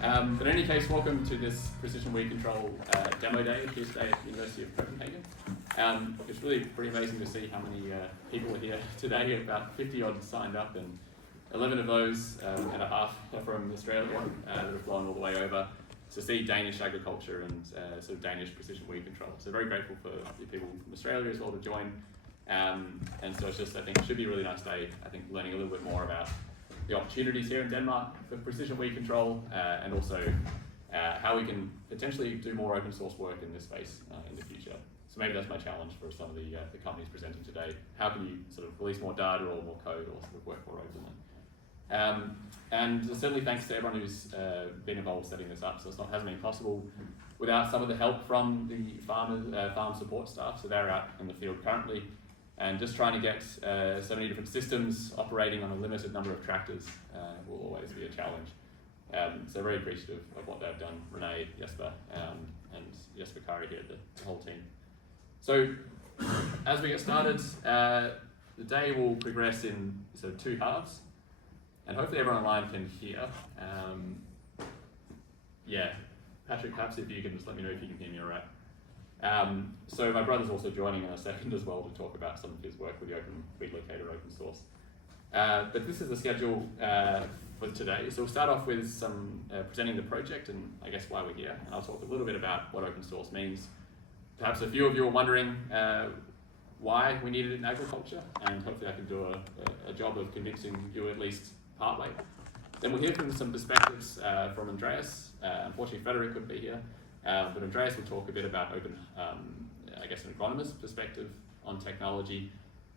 But in any case, welcome to this Precision Weed Control demo day here today at the University of Copenhagen. It's really pretty amazing to see how many people are here today. About 50 odd signed up, and 11 of those and a half are from Australia that have flown all the way over to see Danish agriculture and sort of Danish precision weed control. So very grateful for the people from Australia as well to join. And so it's just, I think it should be a really nice day, I think, learning a little bit more about the opportunities here in Denmark for precision weed control and also how we can potentially do more open source work in this space in the future. So maybe that's my challenge for some of the companies presenting today. How can you sort of release more data or more code or sort of work more openly? And certainly thanks to everyone who's been involved setting this up. So it hasn't been possible without some of the help from the farm support staff. So they're out in the field currently and just trying to get so many different systems operating on a limited number of tractors will always be a challenge. So very appreciative of what they've done, Renee, Jesper, and Jesper Kari here, the whole team. So as we get started, the day will progress in sort of two halves. And hopefully everyone online can hear. Yeah, Patrick, perhaps if you can just let me know if you can hear me all right. So my brother's also joining in a second as well to talk about some of his work with the Open Weed Locator open source. But this is the schedule for today. So we'll start off with some presenting the project and I guess why we're here. And I'll talk a little bit about what open source means. Perhaps a few of you are wondering why we need it in agriculture, and hopefully I can do a job of convincing you at least partway. Then we'll hear from some perspectives from Andreas. Unfortunately, Frederick couldn't be here, but Andreas will talk a bit about open, I guess, an agronomist perspective on technology,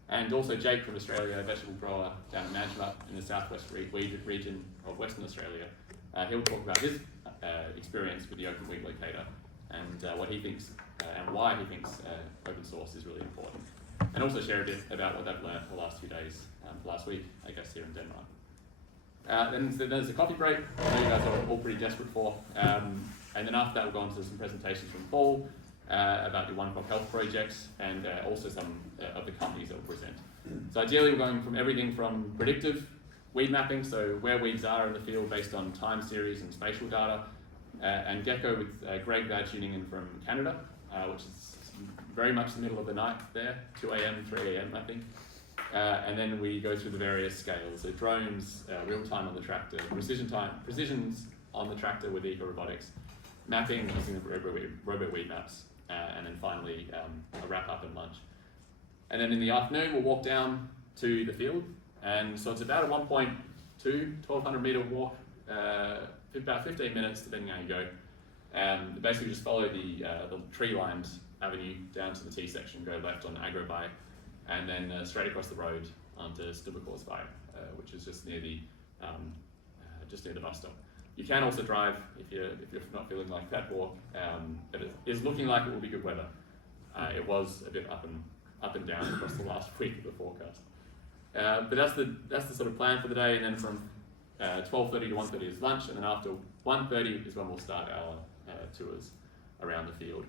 and also Jake from Australia, a vegetable grower down in Nandanwar in the southwest region of Western Australia. He'll talk about his experience with the Open Weed Locator and what he thinks and why he thinks open source is really important, and also share a bit about what they've learned the last few days, last week, I guess, here in Denmark. Then there's a coffee break, I know you guys are all pretty desperate for, and then after that we'll go on to some presentations from Paul about the OneCropHealth projects and also some of the companies that will present. So ideally we're going from everything from predictive weed mapping, so where weeds are in the field based on time series and spatial data, and Geco with Greg there tuning in from Canada, which is very much the middle of the night there, 2 a.m., 3 a.m. I think. And then we go through the various scales, so drones, real time on the tractor, precisions on the tractor with EcoRobotix, mapping using the RoboWeedMaps, and then finally a wrap up and lunch. And then in the afternoon we'll walk down to the field, and so it's about a 1.2-1,200 meter walk, about 15 minutes depending on how you go. Basically just follow the tree-lined avenue down to the T section, go left on Agrovi, and then straight across the road onto Stewart, which is just near the bus stop. You can also drive if you're not feeling like that walk, but it is looking like it will be good weather. It was a bit up and down across the last week of the forecast. But that's the sort of plan for the day, and then from 12:30 to 1:30 is lunch, and then after 1:30 is when we'll start our tours around the field.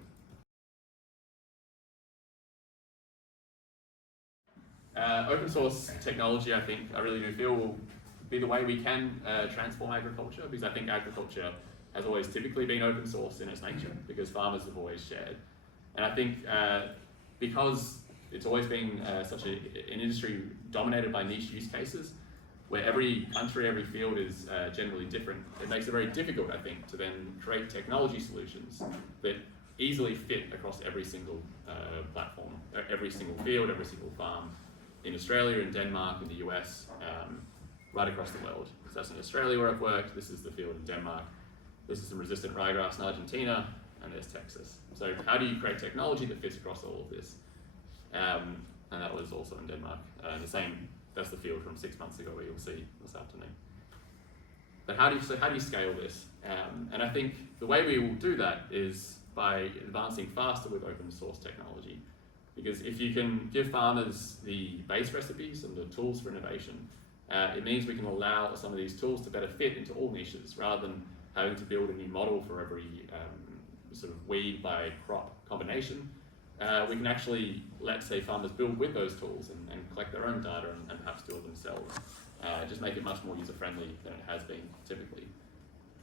Open source technology, I really do feel, will be the way we can transform agriculture, because I think agriculture has always typically been open source in its nature, because farmers have always shared. And I think because it's always been such an industry dominated by niche use cases, where every country, every field is generally different, it makes it very difficult, I think, to then create technology solutions that easily fit across every single platform, every single field, every single farm, in Australia, in Denmark, in the US, right across the world. So that's in Australia where I've worked, this is the field in Denmark, this is some resistant ryegrass in Argentina, and there's Texas. So how do you create technology that fits across all of this? And that was also in Denmark. That's the field from 6 months ago where you'll see this afternoon. But how do you scale this? And I think the way we will do that is by advancing faster with open source technology. Because if you can give farmers the base recipes and the tools for innovation, it means we can allow some of these tools to better fit into all niches, rather than having to build a new model for every sort of weed by crop combination. We can actually let, say, farmers build with those tools and collect their own data and perhaps do it themselves. Just make it much more user-friendly than it has been typically.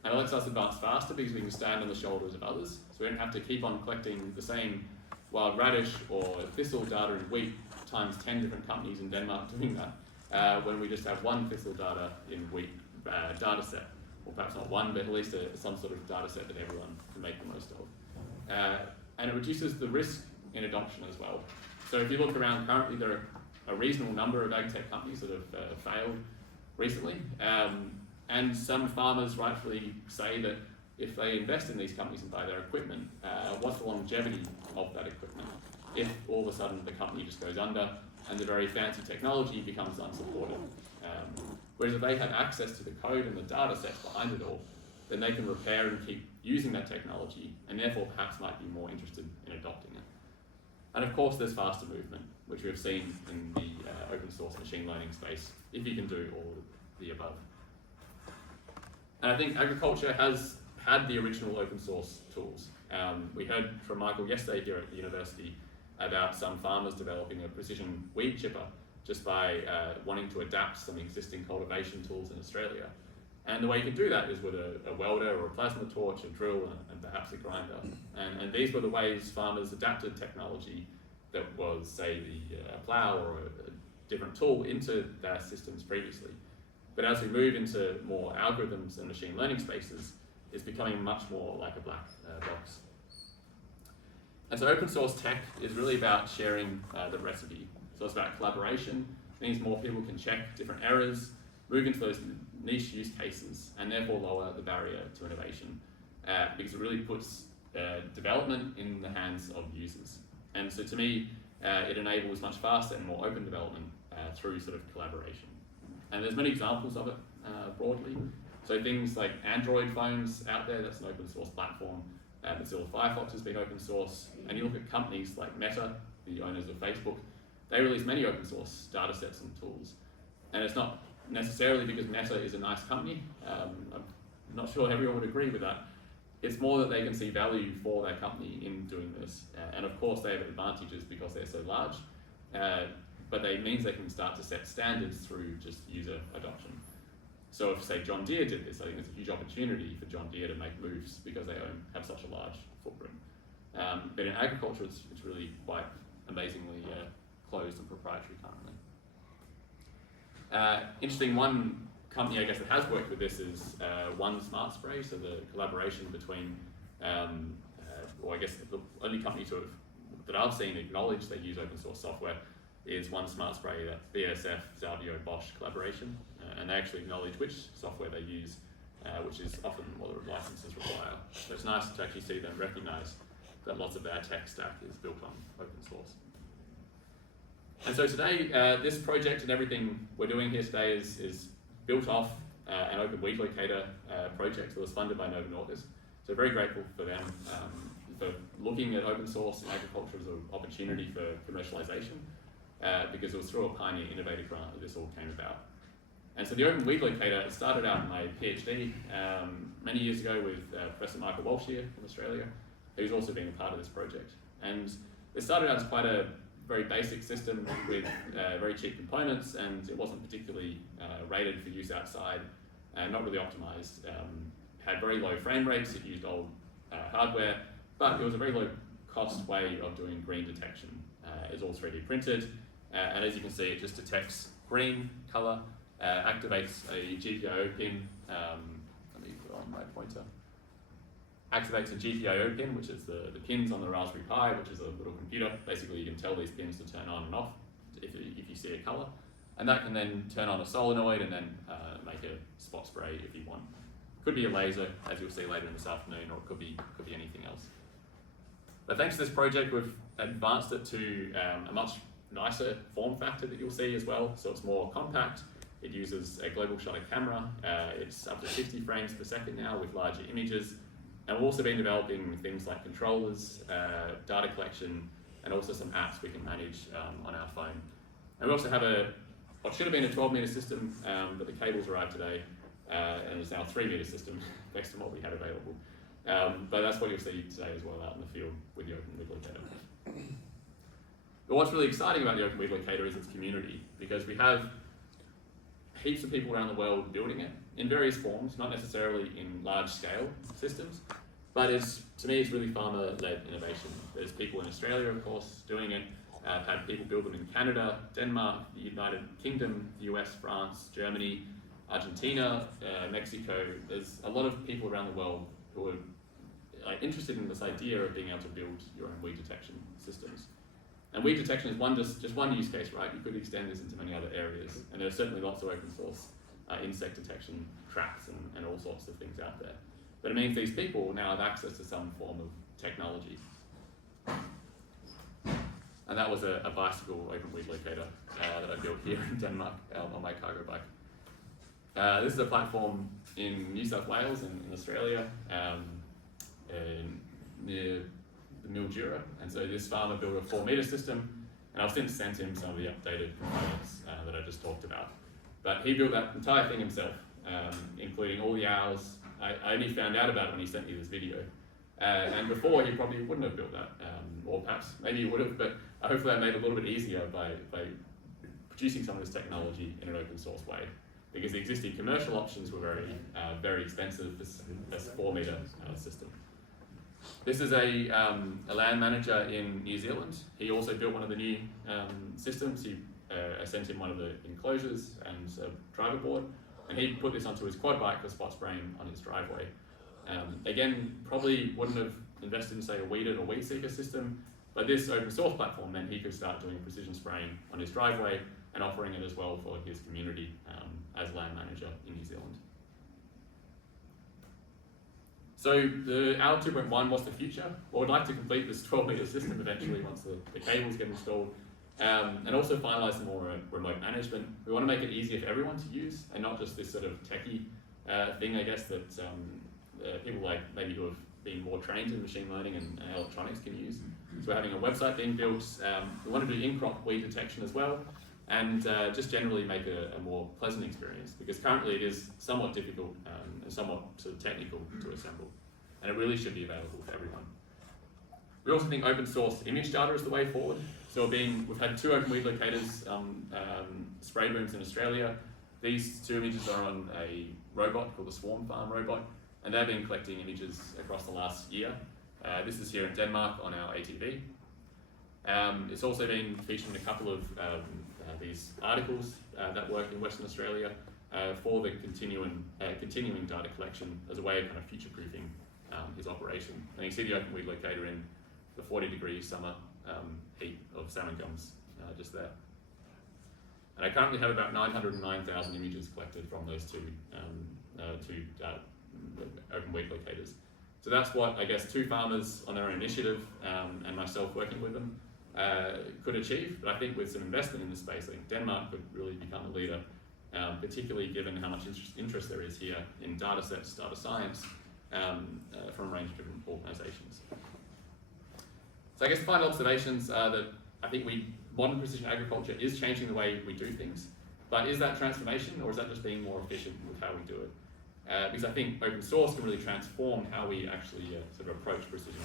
And it lets us advance faster because we can stand on the shoulders of others. So we don't have to keep on collecting the same wild radish or thistle data in wheat times 10 different companies in Denmark doing that, when we just have one thistle data in wheat data set. Or perhaps not one, but at least some sort of data set that everyone can make the most of. And it reduces the risk in adoption as well. So if you look around currently, there are a reasonable number of AgTech companies that have failed recently. And some farmers rightfully say that if they invest in these companies and buy their equipment, what's the longevity of that equipment? If all of a sudden the company just goes under and the very fancy technology becomes unsupported. Whereas if they have access to the code and the data sets behind it all, then they can repair and keep using that technology, and therefore perhaps might be more interested in adopting it. And of course there's faster movement, which we've seen in the open source machine learning space, if you can do all of the above. And I think agriculture has had the original open source tools. We heard from Michael yesterday here at the university about some farmers developing a precision weed chipper just by wanting to adapt some existing cultivation tools in Australia. And the way you can do that is with a welder or a plasma torch, a drill, and perhaps a grinder. And these were the ways farmers adapted technology that was, say, the plough or a different tool into their systems previously. But as we move into more algorithms and machine learning spaces, it's becoming much more like a black box. And so open source tech is really about sharing the recipe. So it's about collaboration. It means more people can check different errors, move into those niche use cases, and therefore lower the barrier to innovation, because it really puts development in the hands of users. And so to me, it enables much faster and more open development through sort of collaboration. And there's many examples of it broadly. So things like Android phones out there, that's an open source platform. Mozilla Firefox has been open source. And you look at companies like Meta, the owners of Facebook, they release many open source data sets and tools. And it's not necessarily because Meta is a nice company. I'm not sure everyone would agree with that. It's more that they can see value for their company in doing this. And of course they have advantages because they're so large, but it means they can start to set standards through just user adoption. So if, say, John Deere did this, I think it's a huge opportunity for John Deere to make moves because they have such a large footprint. But in agriculture, it's really quite amazingly closed and proprietary currently. Interesting, one company I guess that has worked with this is One Smart Spray, so the collaboration between, or I guess the only company that I've seen acknowledge they use open source software is One Smart Spray, that's BASF, Xavio, Bosch collaboration, and they actually acknowledge which software they use, which is often what the licenses require. So it's nice to actually see them recognize that lots of their tech stack is built on open source. And so today, this project and everything we're doing here today is built off an open weed locator project that was funded by Nova Nordisk. So very grateful for them for looking at open source in agriculture as an opportunity for commercialization, because it was through a Pioneer Innovator grant that this all came about. And so the open weed locator started out in my PhD many years ago with Professor Michael Walsh here in Australia, who's also been a part of this project. And it started out as quite a very basic system with very cheap components, and it wasn't particularly rated for use outside and not really optimized. Had very low frame rates, it used old hardware, but it was a very low cost way of doing green detection. It's all 3D printed, and as you can see, it just detects green color, activates a GPIO pin. Let me put on my pointer. Activates a GPIO pin, which is the pins on the Raspberry Pi, which is a little computer. Basically, you can tell these pins to turn on and off if you see a color. And that can then turn on a solenoid and then make a spot spray if you want. Could be a laser, as you'll see later in this afternoon, or it could be anything else. But thanks to this project, we've advanced it to a much nicer form factor that you'll see as well. So it's more compact. It uses a global shutter camera. It's up to 60 frames per second now with larger images. And we've also been developing things like controllers, data collection, and also some apps we can manage on our phone. And we also have what should have been a 12-meter system, but the cables arrived today, and it's now a 3-meter system next to what we had available. But that's what you'll see today as well out in the field with the Open Weed Locator. But what's really exciting about the Open Weed Locator is its community, because we have heaps of people around the world building it in various forms, not necessarily in large-scale systems, but to me, it's really farmer-led innovation. There's people in Australia, of course, doing it. I've had people build them in Canada, Denmark, the United Kingdom, the US, France, Germany, Argentina, Mexico. There's a lot of people around the world who are interested in this idea of being able to build your own weed detection systems. And weed detection is just one use case, right? You could extend this into many other areas, and there's certainly lots of open source insect detection tracks and all sorts of things out there. But it means these people now have access to some form of technology. And that was a bicycle open weed locator that I built here in Denmark on my cargo bike. This is a platform in New South Wales and in Australia, near the Mildura. And so this farmer built a 4-meter system, and I've since sent him some of the updated components that I just talked about. But he built that entire thing himself, including all the hours. I only found out about it when he sent me this video. And before, he probably wouldn't have built that, or perhaps maybe he would have, but hopefully I made it a little bit easier by producing some of this technology in an open source way, because the existing commercial options were very expensive for this 4-meter system. This is a land manager in New Zealand. He also built one of the new systems. I sent him one of the enclosures and a driver board, and he put this onto his quad bike for spot spraying on his driveway. Again, probably wouldn't have invested in, say, a weeded or weed seeker system, but this open source platform meant he could start doing precision spraying on his driveway and offering it as well for his community as land manager in New Zealand. So our 2.1, what's the future? Well, we'd like to complete this 12-meter system eventually once the cables get installed, and also finalize some more remote management. We want to make it easier for everyone to use, and not just this sort of techie thing, I guess, that people like maybe who have been more trained in machine learning and electronics can use. So we're having a website being built. We want to do in-crop weed detection as well, and just generally make a more pleasant experience, because currently it is somewhat difficult and somewhat sort of technical to assemble, and it really should be available for everyone. We also think open source image data is the way forward. So we've had 2 open weed locators, spray booms in Australia. These 2 images are on a robot called the Swarm Farm robot, and they've been collecting images across the last year. This is here in Denmark on our ATV. It's also been featured in a couple of these articles that work in Western Australia for the continuing data collection as a way of kind of future-proofing his operation. And you see the open weed locator in the 40-degree summer heat of salmon gums just there. And I currently have about 909,000 images collected from those two open weed locators. So that's what, I guess, 2 farmers on their own initiative and myself working with them could achieve. But I think with some investment in this space, I think Denmark could really become a leader, particularly given how much interest there is here in data sets, data science, from a range of different organizations. So I guess final observations are that I think modern precision agriculture is changing the way we do things, but is that transformation, or is that just being more efficient with how we do it? Because I think open source can really transform how we actually sort of approach precision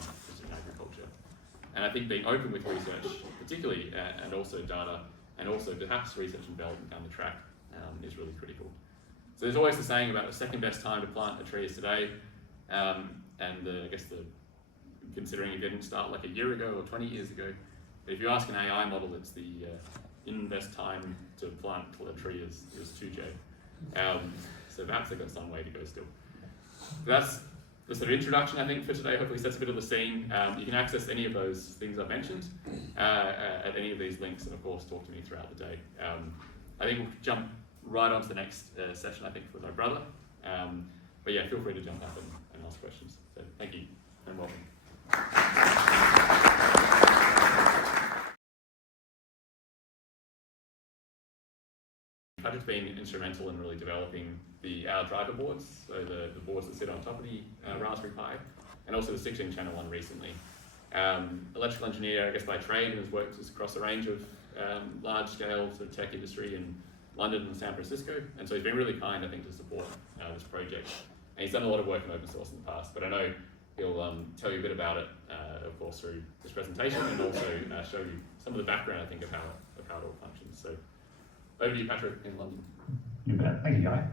agriculture. And I think being open with research, particularly, and also data, and also perhaps research and development down the track is really critical. So there's always the saying about the second best time to plant a tree is today, and I guess considering it didn't start like a year ago or 20 years ago, but if you ask an AI model, it's the best time to plant a tree is 2J. So perhaps they've got some way to go still. That's the sort of introduction, I think, for today. Hopefully sets a bit of the scene. You can access any of those things I've mentioned at any of these links, and of course talk to me throughout the day. I think we'll jump right on to the next session, I think, with my brother. But yeah, feel free to jump up and ask questions. So thank you and welcome. Patrick's been instrumental in really developing our driver boards, so the boards that sit on top of the Raspberry Pi, and also the 16-channel one recently. Electrical engineer, I guess, by trade, and has worked across a range of large-scale sort of tech industry in London and San Francisco, and so he's been really kind, I think, to support this project. And he's done a lot of work in open source in the past, but I know he'll tell you a bit about it, of course, through this presentation, and also show you some of the background, I think, of how it all functions. So over to you, Patrick, in London. You bet. Thank you, Guy.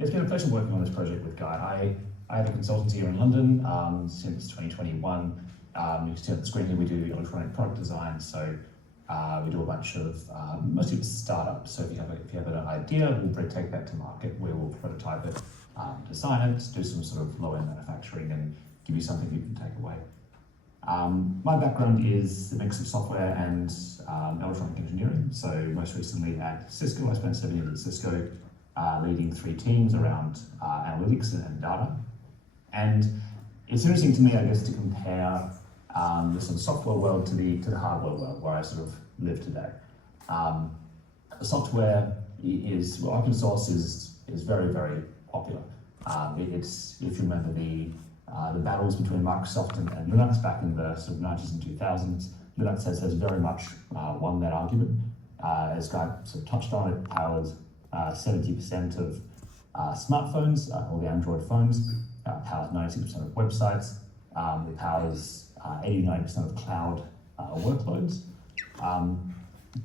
It's been a pleasure working on this project with Guy. I have a consultancy here in London since 2021. You can see on the screen here we do electronic product design, so we do a bunch of mostly startups. So if you have an idea, we'll take that to market. We will prototype it, design it, do some sort of low-end manufacturing, and give you something you can take away. My background is a mix of software and electronic engineering. So most recently at Cisco, I spent 7 years at Cisco, leading 3 teams around analytics and data. And it's interesting to me, I guess, to compare the sort of software world to the hardware world where I sort of live today. Software open source is very, very popular. If you remember the battles between Microsoft and Linux back in the sort of 90s and 2000s, Linux has very much won that argument. As Guy sort of touched on, it powers 70% of smartphones, all the Android phones, powers 90% of websites, it powers 89% of cloud workloads.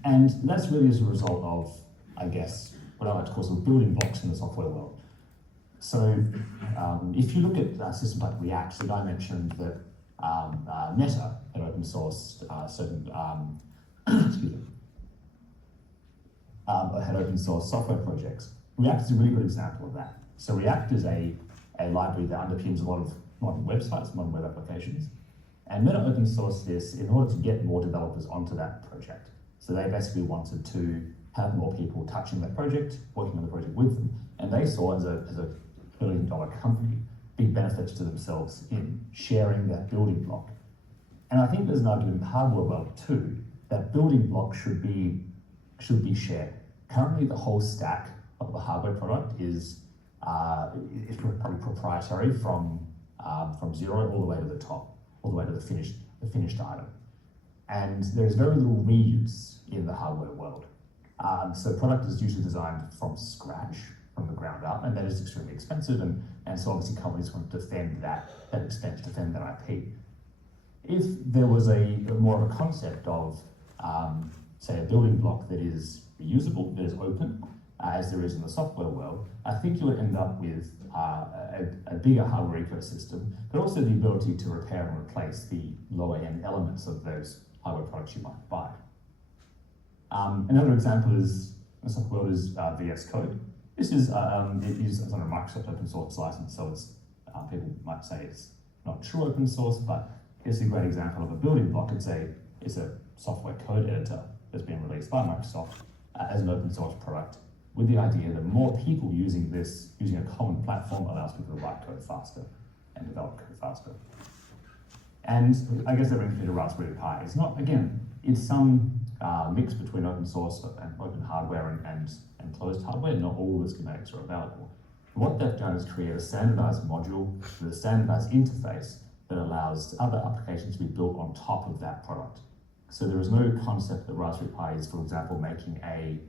And that's really as a result of, I guess, what I like to call some building blocks in the software world. So if you look at systems like React, the guy mentioned that Meta had open sourced certain had open source software projects. React is a really good example of that. So React is a library that underpins a lot of modern websites, modern web applications. And Meta open sourced this in order to get more developers onto that project. So they basically wanted to have more people touching that project, working on the project with them. And they saw as a billion-dollar company, big benefits to themselves in sharing that building block. And I think there's an argument in the hardware world too, that building block should be shared. Currently, the whole stack of the hardware product is probably proprietary from zero all the way to the top, all the way to the finished item. And there's very little reuse in the hardware world. So product is usually designed from scratch, from the ground up, and that is extremely expensive, and so obviously companies want to defend that expense, defend that IP. If there was more of a concept of, say, a building block that is reusable, that is open, as there is in the software world, I think you would end up with a bigger hardware ecosystem, but also the ability to repair and replace the lower end elements of those hardware products you might buy. Another example is in the software world is VS Code. This is on a Microsoft open source license, so it's people might say it's not true open source, but it's a great example of a building block. It's a software code editor that's been released by Microsoft as an open source product, with the idea that more people using a common platform allows people to write code faster and develop code faster. And I guess that brings me to Raspberry Pi. It's some mix between open source and open hardware and closed hardware. Not all the schematics are available. What they've done is create a standardized module with a standardized interface that allows other applications to be built on top of that product. So there is no concept that Raspberry Pi is, for example, making a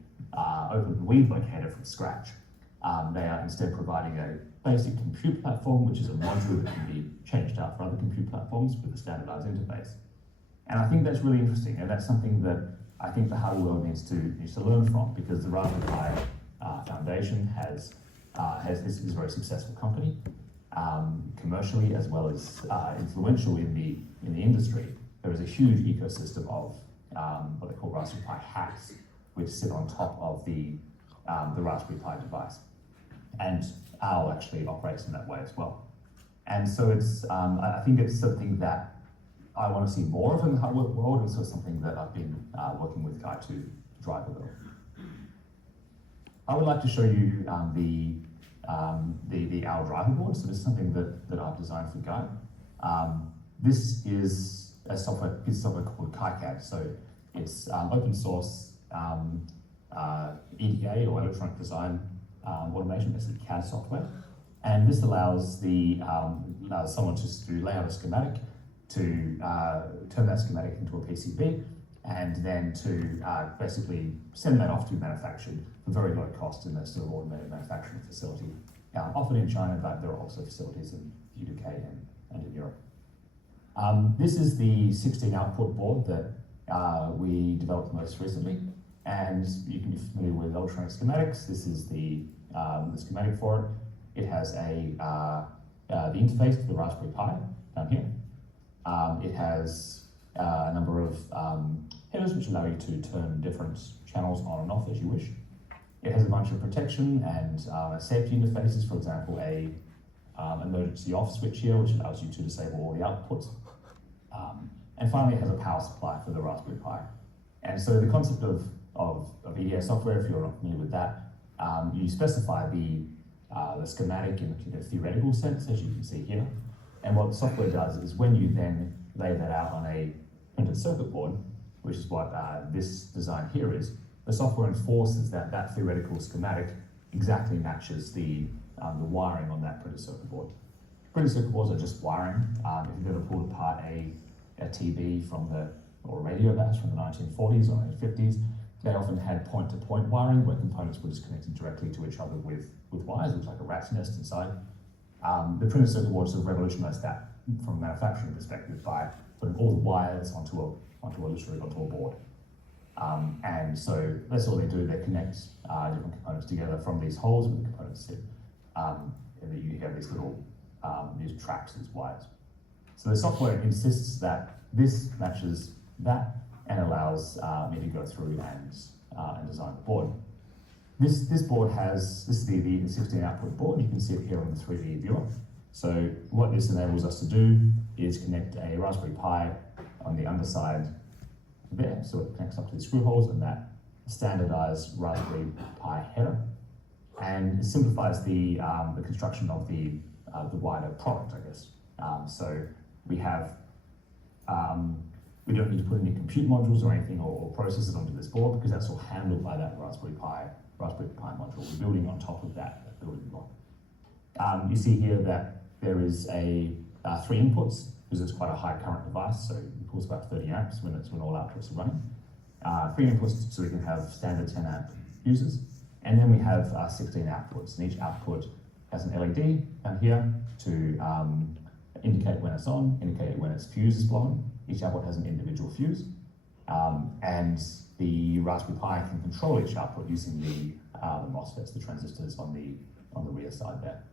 open weed locator from scratch. They are instead providing a basic compute platform, which is a module that can be changed out for other compute platforms with a standardized interface. And I think that's really interesting, and that's something that I think the hardware world needs to learn from, because the Raspberry Pi Foundation is a very successful company, commercially as well as influential in the industry. There is a huge ecosystem of what they call Raspberry Pi hacks, which sit on top of the Raspberry Pi device. And OWL actually operates in that way as well. And so I think it's something that I want to see more of in the hardware world, and so something that I've been working with Guy to drive a little. I would like to show you the OWL driver board. So this is something that I've designed for Guy. This is a piece of software called KiCad. So it's open source EDA, or electronic design automation, basically CAD software. And this allows someone just to lay out a schematic, to turn that schematic into a PCB, and then to basically send that off to be manufactured for very low cost in a sort of automated manufacturing facility, often in China, but there are also facilities in the UK and in Europe. This is the 16 output board that we developed most recently. And you can be familiar with electronic schematics. This is the schematic for it. It has the interface to the Raspberry Pi down here. It has a number of headers which allow you to turn different channels on and off as you wish. It has a bunch of protection and safety interfaces, for example, a emergency off switch here, which allows you to disable all the outputs. And finally, it has a power supply for the Raspberry Pi. And so the concept of EDA software, if you're not familiar with that, you specify the schematic in a theoretical sense, as you can see here. And what the software does is when you then lay that out on a printed circuit board, which is what this design here is, the software enforces that theoretical schematic exactly matches the wiring on that printed circuit board. Printed circuit boards are just wiring. If you've ever pulled apart a TV or a radio perhaps from the 1940s or 1950s, they often had point-to-point wiring where components were just connected directly to each other with wires. It was like a rat's nest inside. The printed circuit board sort of revolutionized that from a manufacturing perspective by putting all the wires onto a board. And so that's all they do. They connect different components together from these holes where the components sit. And then you have these little these tracks, these wires. So the software insists that this matches that and allows me to go through and design the board. This board this is the 16 output board. You can see it here on the 3D viewer. So what this enables us to do is connect a Raspberry Pi on the underside there. So it connects up to the screw holes and that standardized Raspberry Pi header. And it simplifies the construction of the wider product, I guess. So we have we don't need to put any compute modules or anything or processors onto this board because that's all handled by that Raspberry Pi module. We're building on top of that building block. You see here that there is 3 inputs because it's quite a high current device, so it pulls about 30 amps when all outputs are running. 3 inputs so we can have standard 10 amp users, and then we have 16 outputs, and each output has an LED down here to indicate when it's on, indicate when its fuse is blowing. Each output has an individual fuse, and the Raspberry Pi can control each output using the MOSFETs, the transistors on the rear side there.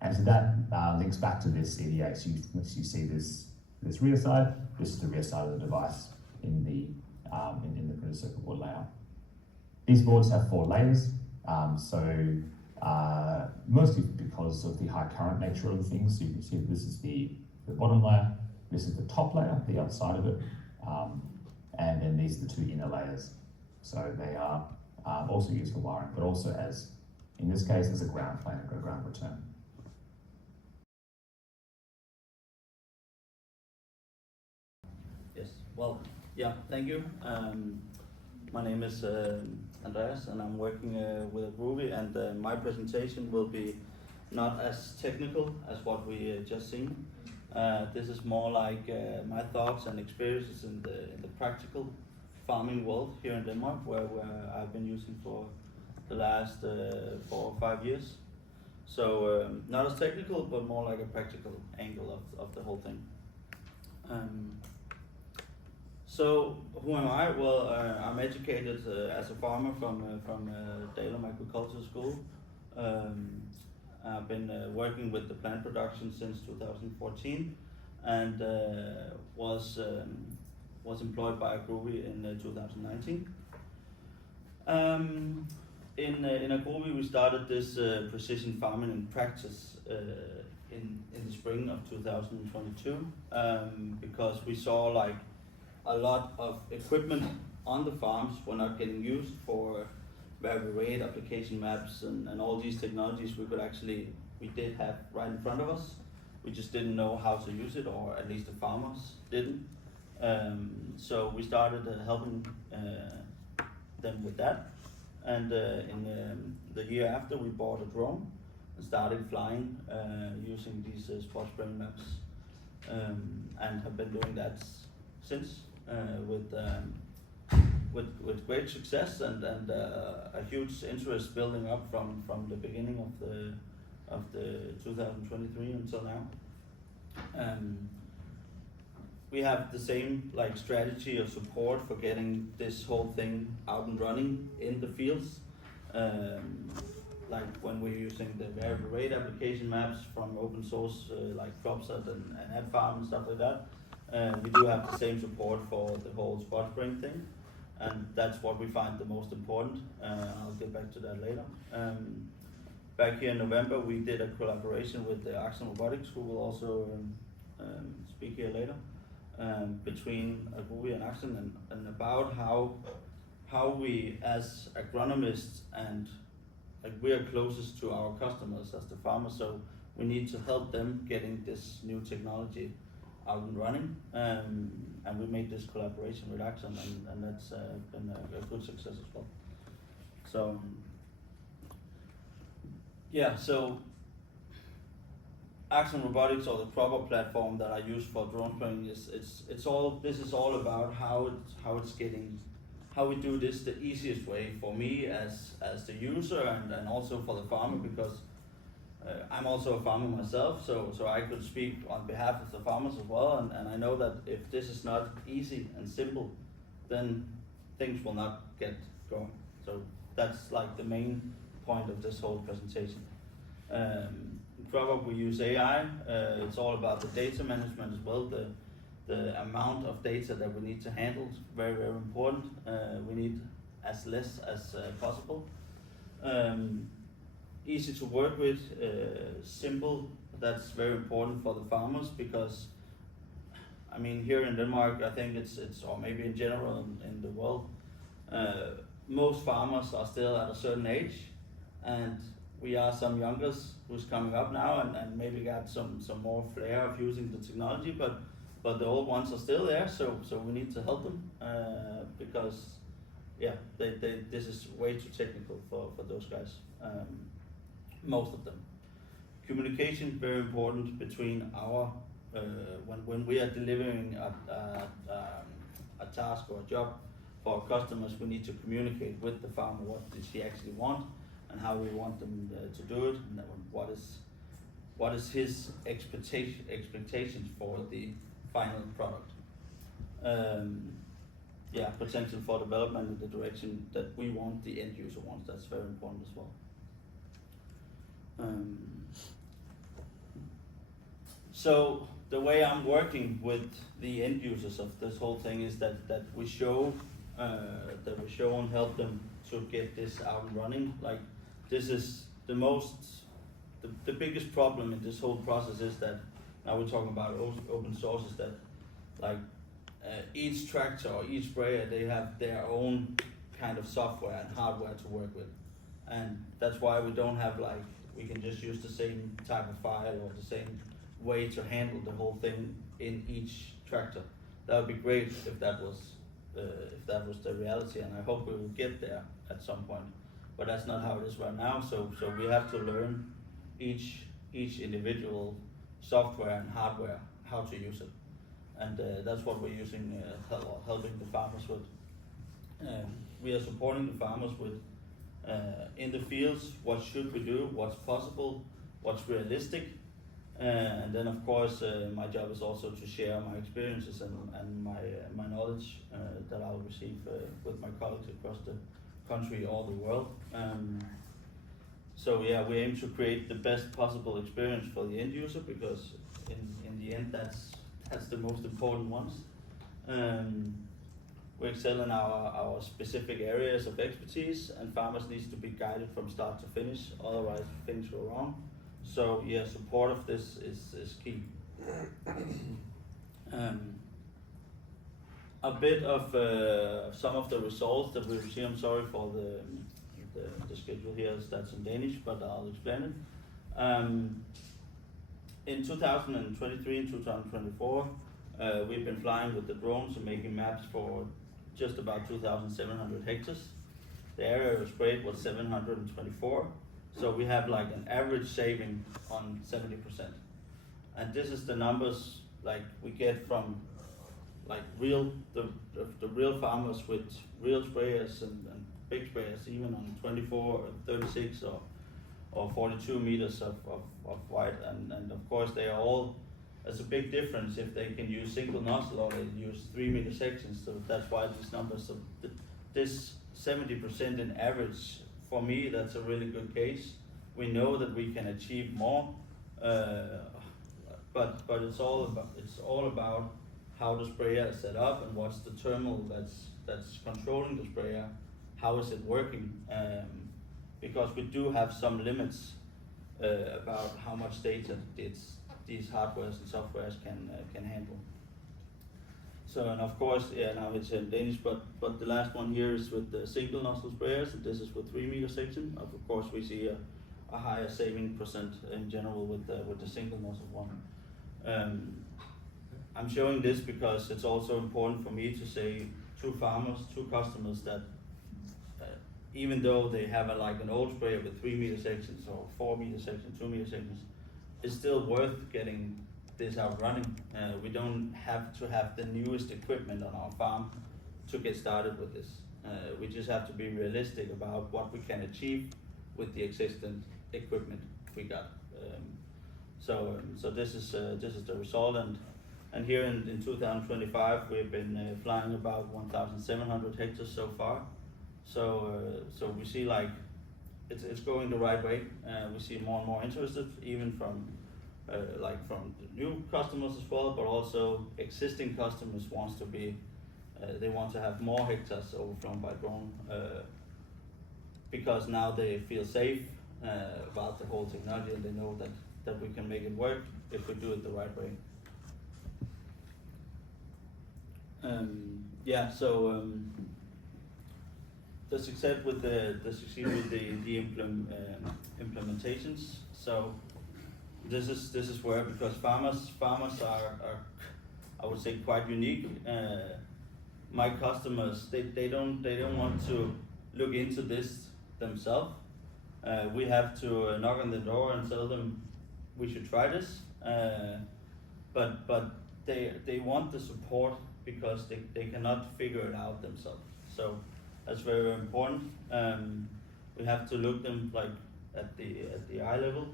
And so that links back to this EDA. So you see this rear side. This is the rear side of the device in the printed circuit board layout. These boards have 4 layers. Mostly because of the high current nature of the things. So you can see this is the bottom layer. This is the top layer, the outside of it, and then these are the 2 inner layers. So they are also used for wiring, but also as, in this case, as a ground plane or a ground return. Yes, well, yeah, thank you. My name is Andreas, and I'm working with Agrovi, and my presentation will be not as technical as what we just seen. This is more like my thoughts and experiences in the practical farming world here in Denmark, where I've been using for the last 4 or 5 years. So not as technical, but more like a practical angle of the whole thing. So who am I? Well, I'm educated as a farmer from Dalum Agricultural School. I've been working with the plant production since 2014, and was employed by Agrovi in 2019. In Agrovi, we started this precision farming in practice in the spring of 2022, because we saw like a lot of equipment on the farms were not getting used for variable rate application maps and all these technologies we did have right in front of us. We just didn't know how to use it, or at least the farmers didn't. So we started helping them with that. And in the year after, we bought a drone and started flying using these spot spraying maps, and have been doing that since with great success and a huge interest building up from the beginning of the 2023 until now. we have the same like strategy or support for getting this whole thing out and running in the fields. Like when we're using the variable rate application maps from open source like CropUp and AdFarm and stuff like that, we do have the same support for the whole spot spraying thing, and that's what we find the most important. I'll get back to that later. Back here in November, we did a collaboration with the Akson Robotics, who will also speak here later, between Agrovi and Akson, and about how we as agronomists and like we are closest to our customers as the farmers, so we need to help them getting this new technology out and running, and we made this collaboration with Akson, and that's been a good success as well. So yeah, so Akson Robotics, or the CropUp platform that I use for drone spraying, this is all about how we do this the easiest way for me as the user, and also for the farmer, because I'm also a farmer myself, so I could speak on behalf of the farmers as well, and I know that if this is not easy and simple, then things will not get going. So that's like the main point of this whole presentation. In CropUp we use AI. It's all about the data management as well. The amount of data that we need to handle is very, very important. We need as less as possible. Easy to work with, simple. That's very important for the farmers, because I mean, here in Denmark, I think it's or maybe in general in the world, most farmers are still at a certain age, and we are some youngers who's coming up now, and maybe got some more flair of using the technology, but the old ones are still there, so we need to help them, because yeah, this is way too technical for those guys, most of them. Communication, very important between our, when we are delivering a task or a job for our customers, we need to communicate with the farmer what does he actually want, and how we want them to do it, and what is his expectations for the final product. Yeah, potential for development in the direction that we want, the end user wants. That's very important as well. So the way I'm working with the end users of this whole thing is that we show and help them to get this out and running. Like, this is the biggest problem in this whole process is that now we're talking about open sources, that like each tractor or each sprayer, they have their own kind of software and hardware to work with, and that's why we don't have like, we can just use the same type of file or the same way to handle the whole thing in each tractor. That would be great if that was the reality, and I hope we will get there at some point. But that's not how it is right now. So we have to learn each individual software and hardware, how to use it, and that's what we're using, helping the farmers with. We are supporting the farmers with in the fields, what should we do, what's possible, what's realistic, and then of course my job is also to share my experiences and my knowledge that I'll receive with my colleagues across the country or the world. So yeah, we aim to create the best possible experience for the end user, because in the end that's the most important ones. We excel in our specific areas of expertise, and farmers needs to be guided from start to finish, otherwise things go wrong. So yeah, support of this is key. A bit of some of the results that we see. I'm sorry for the schedule here, that's in Danish, but I'll explain it. In 2023 and 2024, we've been flying with the drones and making maps for just about 2,700 hectares. The area of sprayed was 724, so we have like an average saving on 70%. And this is the numbers like we get from like the real farmers with real sprayers and big sprayers, even on 24, 36 or 42 meters of wide, and of course they are all there's a big difference if they can use single nozzle or they use 3 meter sections. So that's why these numbers. So this 70% in average, for me, that's a really good case. We know that we can achieve more, but it's all about how the sprayer is set up and what's the terminal that's controlling the sprayer. How is it working? Because we do have some limits about how much data these hardwares and softwares can handle. So, and of course, yeah, now it's in Danish, but the last one here is with the single nozzle sprayers, and this is with 3 meter section. Of course, we see a higher saving percent in general with the single nozzle one. I'm showing this because it's also important for me to say to farmers, to customers, that even though they have like an old sprayer with 3 meter sections or 4 meter sections, 2 meter sections, it's still worth getting this out running. We don't have to have the newest equipment on our farm to get started with this. We just have to be realistic about what we can achieve with the existing equipment we got. So this is the result, and here in 2025 we've been flying about 1,700 hectares so far. So we see like it's going the right way. We see more and more interested, even from from the new customers as well, but also existing customers wants to be. They want to have more hectares overflown by drone because now they feel safe about the whole technology, and they know that we can make it work if we do it the right way. The success with the implementations. So this is where, because farmers are I would say quite unique. My customers they don't want to look into this themselves. We have to knock on the door and tell them we should try this. But they want the support because they cannot figure it out themselves. So that's very, very important. We have to look them like at the eye level,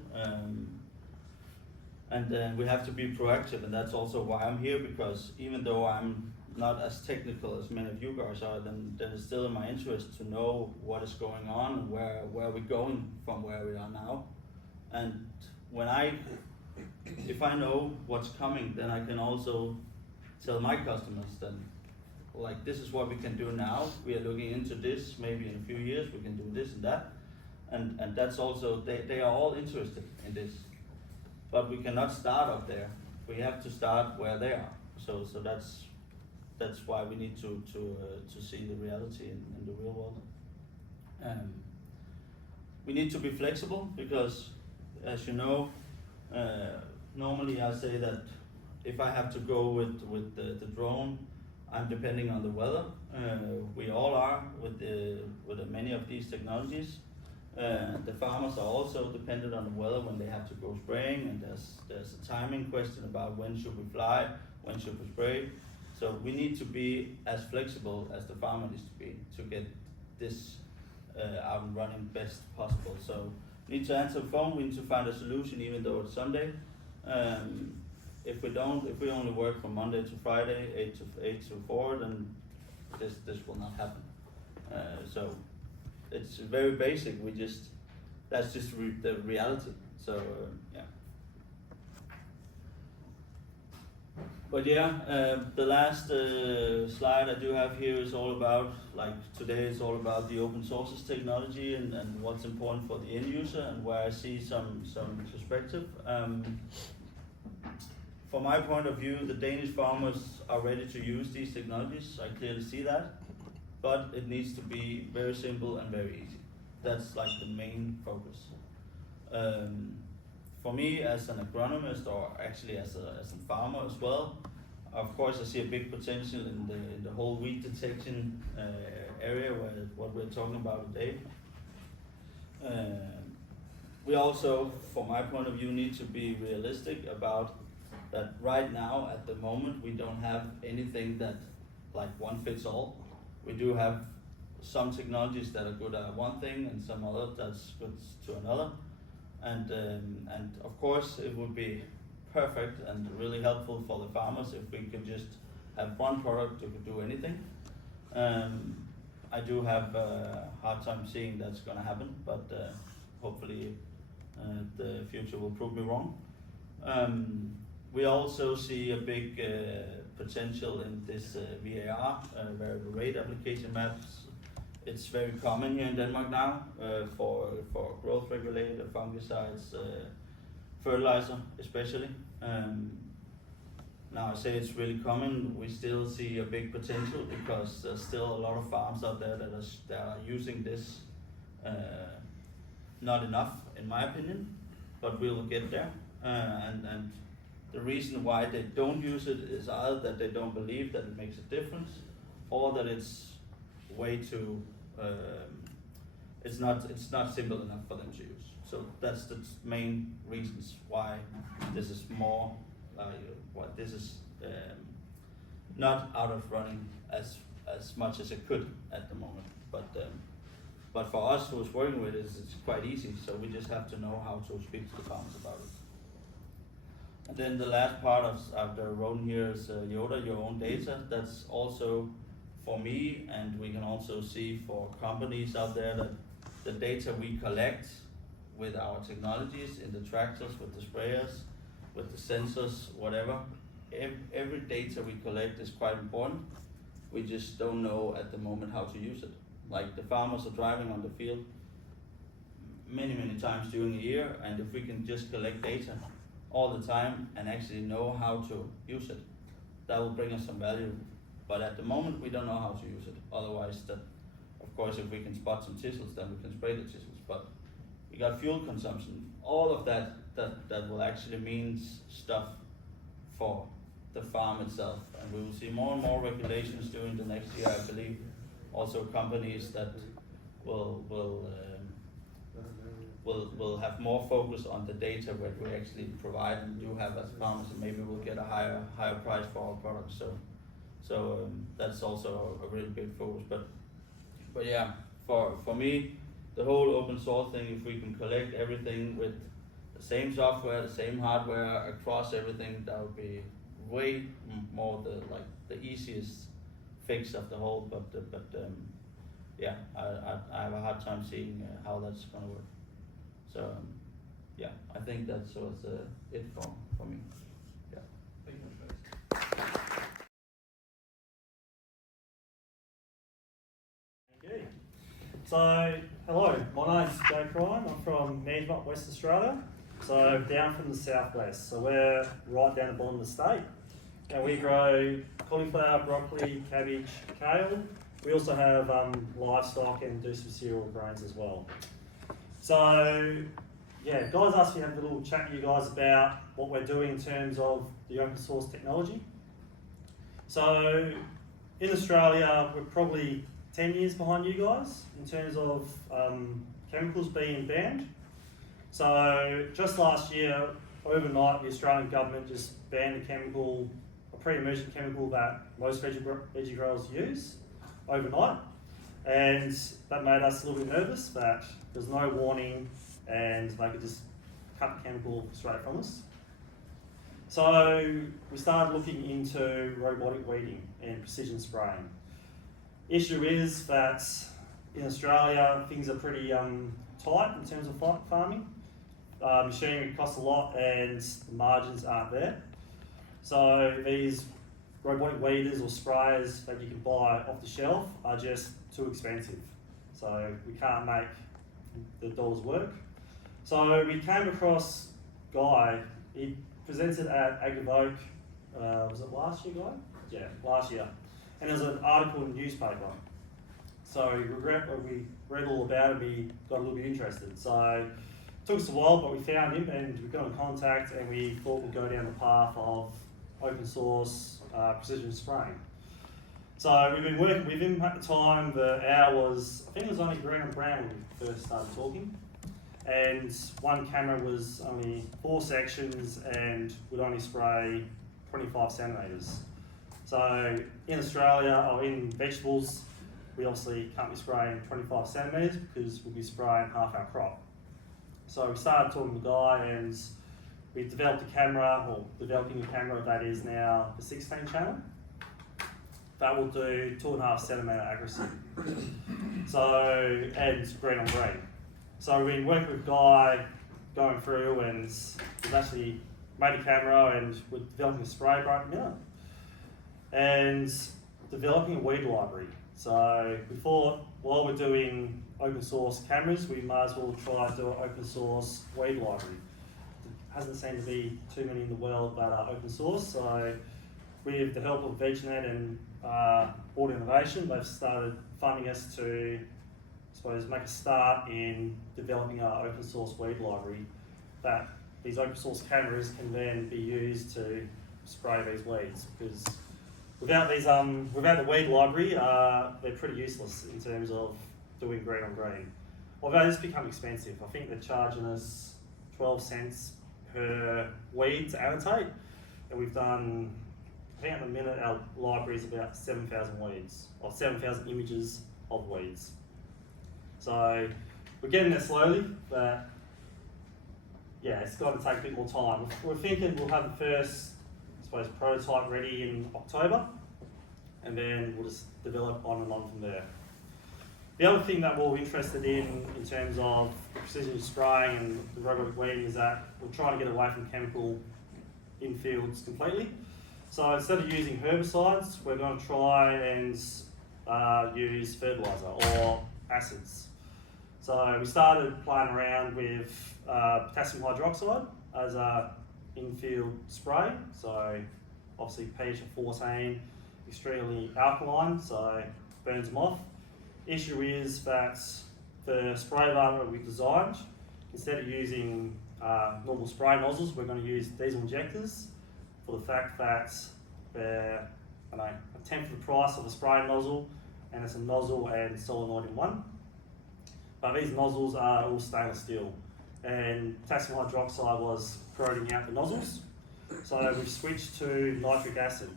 and then we have to be proactive, and that's also why I'm here, because even though I'm not as technical as many of you guys are, then it's still in my interest to know what is going on and where we're going from where we are now. And if I know what's coming, then I can also tell my customers then, like, this is what we can do now. We are looking into this. Maybe in a few years we can do this and that, and that's also they are all interested in this, but we cannot start up there. We have to start where they are. So that's why we need to see the reality in the real world. We need to be flexible because, as you know, normally I say that if I have to go with the drone, I'm depending on the weather. We all are with many of these technologies. The farmers are also dependent on the weather when they have to go spraying, and there's a timing question about when should we fly, when should we spray. So we need to be as flexible as the farmer needs to be to get this out and running best possible. So we need to answer the phone, we need to find a solution even though it's Sunday. If we only work from Monday to Friday, 8 to 4, then this will not happen. So it's very basic. That's just the reality. So yeah. But yeah, the last slide I do have here is all about, like today is all about the open sources technology and what's important for the end user, and where I see some perspective. From my point of view, the Danish farmers are ready to use these technologies. I clearly see that, but it needs to be very simple and very easy. That's like the main focus. For me, as an agronomist, or actually as a farmer as well, of course I see a big potential in the whole weed detection area, what we're talking about today. We also, from my point of view, need to be realistic about that. Right now, at the moment, we don't have anything that like one fits all. We do have some technologies that are good at one thing and some other that's good to another. And of course, it would be perfect and really helpful for the farmers if we could just have one product that could do anything. I do have a hard time seeing that's going to happen, but hopefully the future will prove me wrong. We also see a big potential in this VAR, variable rate application maps. It's very common here in Denmark now for growth regulator, fungicides, fertilizer especially. Now I say it's really common, we still see a big potential because there's still a lot of farms out there that are using this. Not enough in my opinion, but we will get there. And the reason why they don't use it is either that they don't believe that it makes a difference, or that it's way too, it's not simple enough for them to use. So that's the main reasons why this is more, why this is not out of running as much as it could at the moment. But for us who's working with it, it's quite easy. So we just have to know how to speak to the farmers about it. And then the last part of the road here is Yoda, your own data. That's also for me, and we can also see for companies out there that the data we collect with our technologies in the tractors, with the sprayers, with the sensors, whatever, every data we collect is quite important. We just don't know at the moment how to use it. Like the farmers are driving on the field many times during the year, and if we can just collect data all the time and actually know how to use it, that will bring us some value. But at the moment we don't know how to use it. Otherwise, that, of course, if we can spot some thistles, then we can spray the thistles. But we got fuel consumption, all of that will actually mean stuff for the farm itself. And we will see more and more regulations during the next year, I believe. Also companies that will have more focus on the data that we actually provide and do have as farmers, and maybe we'll get a higher price for our products. So that's also a really big focus. But yeah, for me, the whole open source thing, if we can collect everything with the same software, the same hardware across everything, that would be way more the easiest fix of the whole. But yeah, I have a hard time seeing how that's gonna work. So yeah, I think that's what's it for me. Yeah. Thank you. Thank you. So, hello, my name's Geco. I'm from Neve, West Australia. So down from the southwest. So we're right down the bottom of the state. And we grow cauliflower, broccoli, cabbage, kale. We also have livestock and do some cereal grains as well. So, yeah, guys asked me to have a little chat with you guys about what we're doing in terms of the open source technology. So, in Australia, we're probably 10 years behind you guys in terms of chemicals being banned. So, just last year, overnight, the Australian government just banned a chemical, a pre-emergent chemical that most veggie growers use overnight. And that made us a little bit nervous that there's no warning and they could just cut the chemical straight from us. So we started looking into robotic weeding and precision spraying. Issue is that in Australia things are pretty tight in terms of farming. Machinery costs a lot and the margins aren't there. So these robotic weeders or sprayers that you can buy off the shelf are just too expensive. So we can't make the dollars work. So we came across Guy. He presented at Agrovi, was it last year, Guy? Yeah, last year. And there's an article in the newspaper. So we read all about it, we got a little bit interested. So it took us a while, but we found him and we got in contact and we thought we'd go down the path of open source precision spraying. So we've been working with him at the time. The hour was, I think it was only green and brown when we first started talking. And one camera was only 4 sections and would only spray 25 centimetres. So in Australia, or in vegetables, we obviously can't be spraying 25 centimetres because we'll be spraying half our crop. So we started talking to the guy and we've developed a camera, or developing a camera that is now the 16 channel. That will do 2.5 centimetre accuracy. So, and green on green. So we've been working with Guy, going through, and we've actually made a camera, and we're developing a spray right now, and developing a weed library. So we thought, while we're doing open source cameras, we might as well try and do an open source weed library. There hasn't seemed to be too many in the world that are open source, so with the help of VegNet and Board Innovation, they've started funding us to, I suppose, make a start in developing our open source weed library, that these open source cameras can then be used to spray these weeds, because without these, without the weed library, they're pretty useless in terms of doing green on green. Although it's become expensive. I think they're charging us 12 cents per weed to annotate, and we've done, I think at the minute our library is about 7,000 weeds, or 7,000 images of weeds. So we're getting there slowly, but yeah, it's got to take a bit more time. We're thinking we'll have the first, I suppose, prototype ready in October, and then we'll just develop on and on from there. The other thing that we're interested in terms of precision spraying and the robotic weeding, is that we're trying to get away from chemical in fields completely. So instead of using herbicides, we're going to try and use fertilizer or acids. So we started playing around with potassium hydroxide as a in-field spray. So obviously pH of 14, extremely alkaline, so burns them off. Issue is that the spray bar that we designed, instead of using normal spray nozzles, we're going to use diesel injectors, for the fact that they're, I don't know, a tenth of the price of a spray nozzle, and it's a nozzle and solenoid in one. But these nozzles are all stainless steel, and potassium hydroxide was corroding out the nozzles. So we've switched to nitric acid,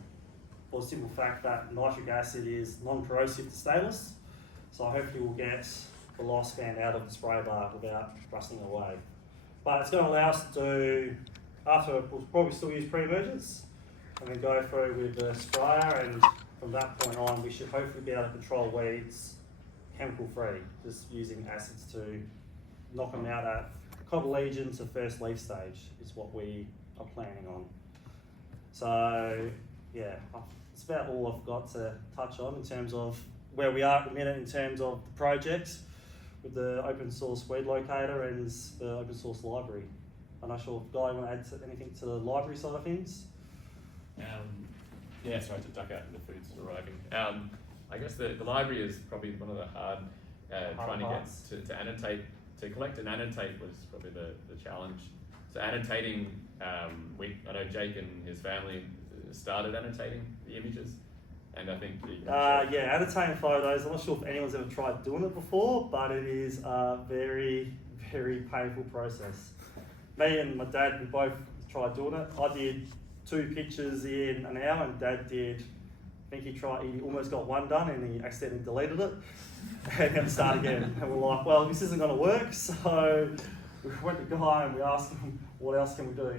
for the simple fact that nitric acid is non-corrosive to stainless. So hopefully we'll get the lifespan out of the spray bar without rusting away. But it's going to allow us to do, after we'll probably still use pre-emergence, and then go through with the sprayer, and from that point on we should hopefully be able to control weeds chemical-free, just using acids to knock them out at cotyledon to first leaf stage is what we are planning on. So yeah, it's about all I've got to touch on in terms of where we are at the minute in terms of the projects with the open source weed locator and the open source library. I'm not sure if Guy, you want to add anything to the library side of things? Yeah, sorry to duck out into food's arriving. I guess the library is probably one of the hard trying parts. to get to annotate, to collect and annotate was probably the challenge. So annotating, I know Jake and his family started annotating the images, and I think yeah, annotating photos, I'm not sure if anyone's ever tried doing it before, but it is a very, very painful process. Me and my dad, we both tried doing it. I did 2 pictures in an hour, and Dad did, I think he almost got 1 done, and he accidentally deleted it and had to start again. And we're like, well, this isn't going to work. So we went to Guy and we asked him, what else can we do?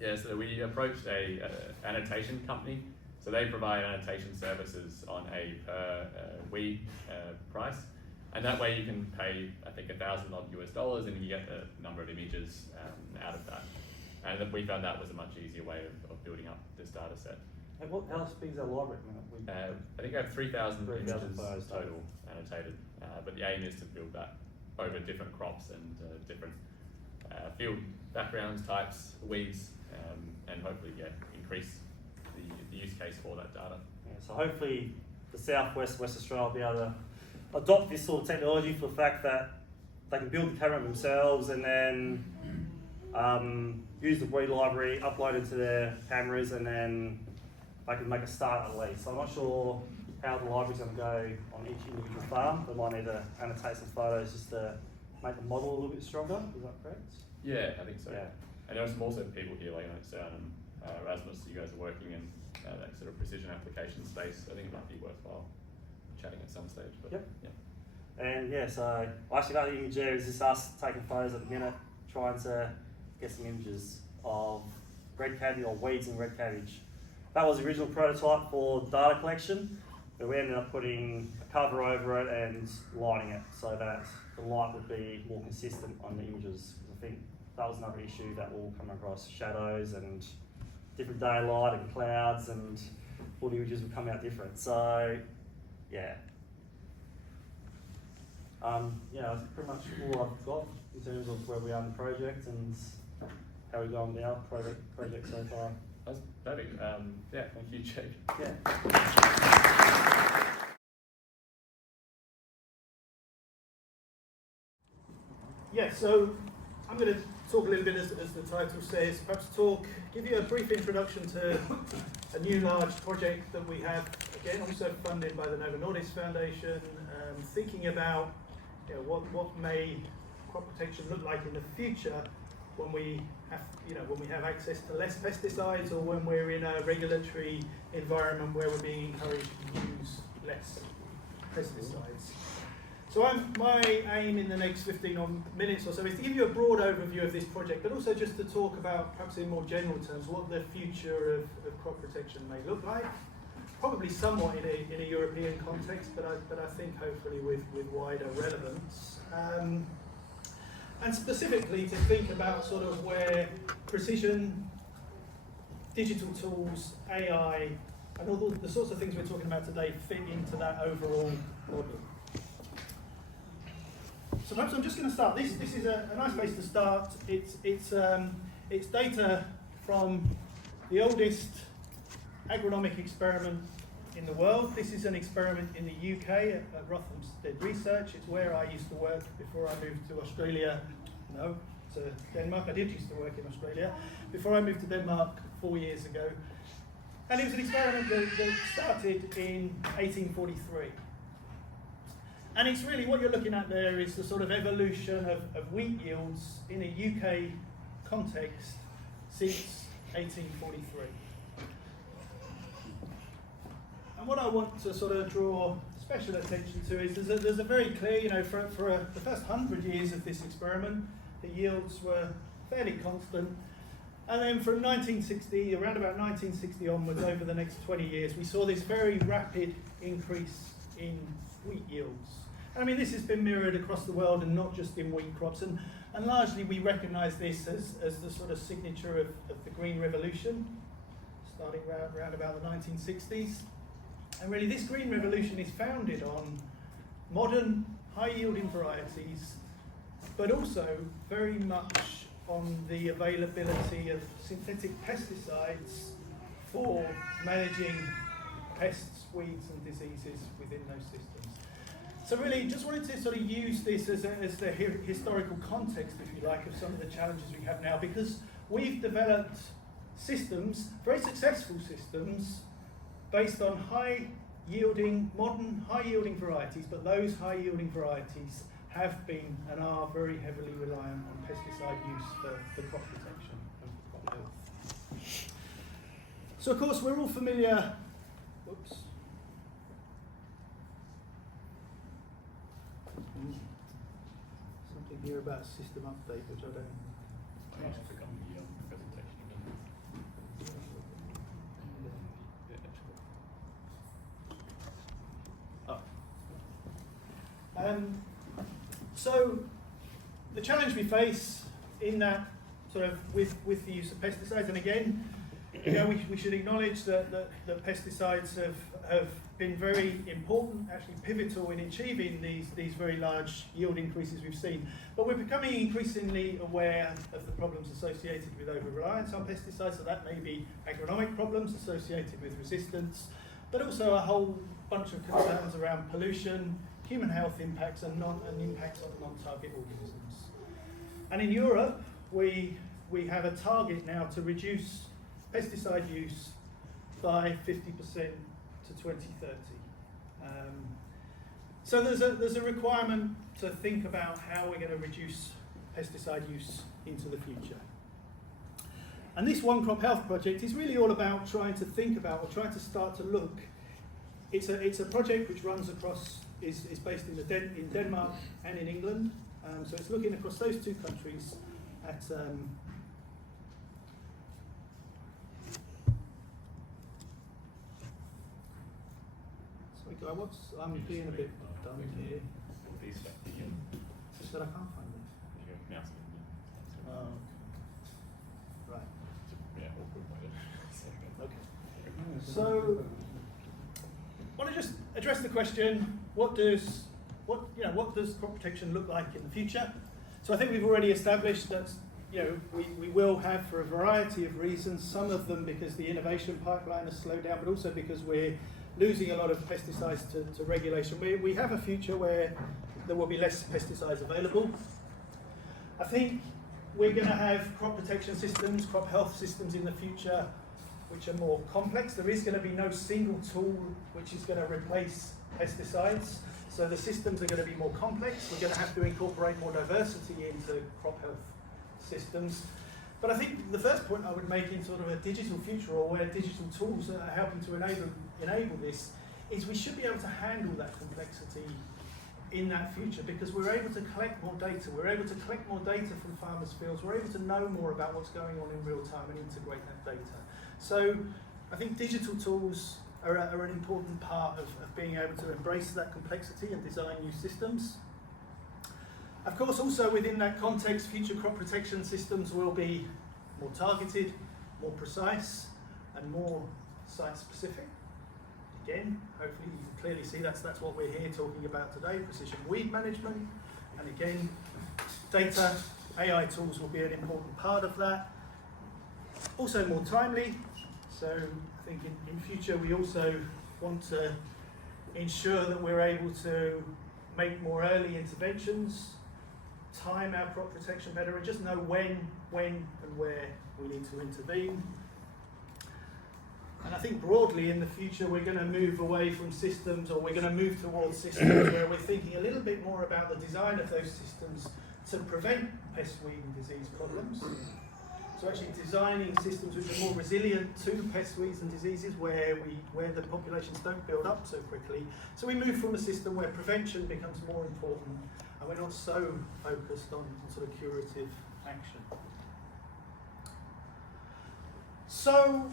Yeah, so we approached a annotation company. So they provide annotation services on a per weed price. And that way you can pay, I think, $1,000 US, and you get the number of images out of that. And we found that was a much easier way of building up this data set. And how big is our library? I think I have 3,000 images photos total annotated, but the aim is to build that over different crops and different field backgrounds, types, weeds, and hopefully increase the use case for that data. Yeah, so hopefully the southwest, West Australia will be able to adopt this sort of technology for the fact that they can build the camera themselves and then use the weed library, upload it to their cameras, and then they can make a start at least. So I'm not sure how the library's going to go on each individual farm. They might need to annotate some photos just to make the model a little bit stronger. Is that correct? Yeah, I think so. Yeah. And there are some also people here, like Sound and Rasmus, you guys are working in that sort of precision application space. I think it might be worthwhile chatting at some stage. But Yep. Yeah. And yeah, so actually that image there is just us taking photos at the minute, trying to get some images of red cabbage or weeds in red cabbage. That was the original prototype for data collection, but we ended up putting a cover over it and lighting it so that the light would be more consistent on the images. I think that was another issue that we'll come across, shadows and different daylight and clouds, and all the images would come out different. So, yeah. That's pretty much all I've got in terms of where we are in the project and how we're going with our project so far. That's perfect. Thank you, Jake. Yeah, so I'm going to talk a little bit, as the title says, perhaps give you a brief introduction to a new large project that we have, again, also funded by the Novo Nordisk Foundation, thinking about what may crop protection look like in the future when we have access to less pesticides, or when we're in a regulatory environment where we're being encouraged to use less pesticides. So my aim in the next 15 minutes or so is to give you a broad overview of this project, but also just to talk about, perhaps in more general terms, what the future of crop protection may look like. Probably somewhat in a European context, but I think hopefully with wider relevance. And specifically to think about sort of where precision, digital tools, AI, and all the sorts of things we're talking about today fit into that overall model. So perhaps I'm just going to start. This is a nice place to start. It's data from the oldest agronomic experiment in the world. This is an experiment in the UK at Rothamsted Research. It's where I used to work before I moved to Australia. No, to Denmark. I did used to work in Australia before I moved to Denmark 4 years ago. And it was an experiment that started in 1843. And it's really, what you're looking at there is the sort of evolution of wheat yields in a UK context since 1843. And what I want to sort of draw special attention to is there's a very clear, for the first 100 years of this experiment, the yields were fairly constant. And then from around about 1960 onwards, over the next 20 years, we saw this very rapid increase in wheat yields. And I mean, this has been mirrored across the world and not just in wheat crops. And largely we recognise this as the sort of signature of the Green Revolution, starting around about the 1960s. And really this Green Revolution is founded on modern high-yielding varieties, but also very much on the availability of synthetic pesticides for managing pests, weeds and diseases within those systems. So really just wanted to sort of use this as the historical context, if you like, of some of the challenges we have now, because we've developed systems, very successful systems, based on modern high-yielding varieties, but those high-yielding varieties have been and are very heavily reliant on pesticide use for crop protection and for crop health. So of course we're all familiar, something here about system update, which I don't. So the challenge we face in that sort of with the use of pesticides, and again, we should acknowledge that pesticides have been very important, actually pivotal in achieving these very large yield increases we've seen. But we're becoming increasingly aware of the problems associated with over-reliance on pesticides, so that may be agronomic problems associated with resistance, but also a whole bunch of concerns around pollution, human health impacts and impacts on non-target organisms. And in Europe, we have a target now to reduce pesticide use by 50% to 2030. So there's a requirement to think about how we're going to reduce pesticide use into the future. And this OneCropHealth project is really all about trying to think about, or trying to start to look. It's a project which runs across, is based in Denmark and in England. So it's looking across those two countries at think I'm being a bit dumb here. Just that I can't find it. Oh. Right. Okay. So, I want to just address the question: what does crop protection look like in the future? So I think we've already established that we will have, for a variety of reasons, some of them because the innovation pipeline has slowed down, but also because we're losing a lot of pesticides to regulation. We have a future where there will be less pesticides available. I think we're going to have crop protection systems, crop health systems in the future which are more complex. There is going to be no single tool which is going to replace pesticides. So the systems are going to be more complex. We're going to have to incorporate more diversity into crop health systems. But I think the first point I would make in sort of a digital future, or where digital tools are helping to enable this, is we should be able to handle that complexity in that future, because we're able to collect more data. We're able to collect more data from farmers' fields. We're able to know more about what's going on in real time and integrate that data. So I think digital tools are an important part of being able to embrace that complexity and design new systems. Of course, also within that context, future crop protection systems will be more targeted, more precise, and more site-specific. Again, hopefully you can clearly see that's what we're here talking about today, precision weed management. And again, data, AI tools will be an important part of that. Also more timely. So I think in future we also want to ensure that we're able to make more early interventions, time our crop protection better, and just know when and where we need to intervene. And I think broadly in the future we're going to move away from systems, or we're going to move towards systems where we're thinking a little bit more about the design of those systems to prevent pest, weed and disease problems. So actually designing systems which are more resilient to pest, weeds and diseases where the populations don't build up so quickly. So we move from a system where prevention becomes more important and we're not so focused on sort of curative action. So,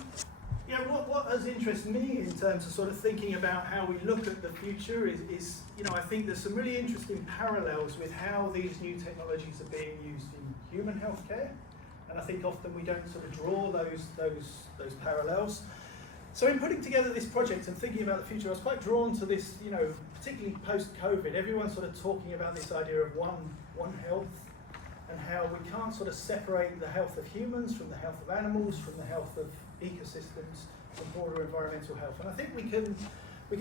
yeah, what has interested me in terms of sort of thinking about how we look at the future is I think there's some really interesting parallels with how these new technologies are being used in human healthcare. And I think often we don't sort of draw those parallels. So in putting together this project and thinking about the future, I was quite drawn to this, particularly post-COVID, everyone's sort of talking about this idea of one health, and how we can't sort of separate the health of humans from the health of animals, from the health of ecosystems, from broader environmental health. And I think we can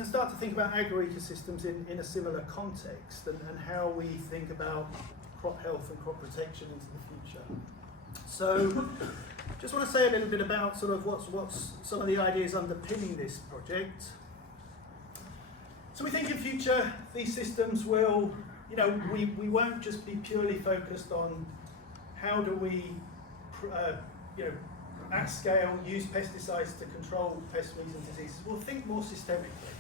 start to think about agroecosystems in a similar context, and how we think about crop health and crop protection into the future. So, just want to say a little bit about sort of what's some of the ideas underpinning this project. So we think in future these systems will, we won't just be purely focused on how do we, at scale use pesticides to control pest, weeds and diseases. We'll think more systemically,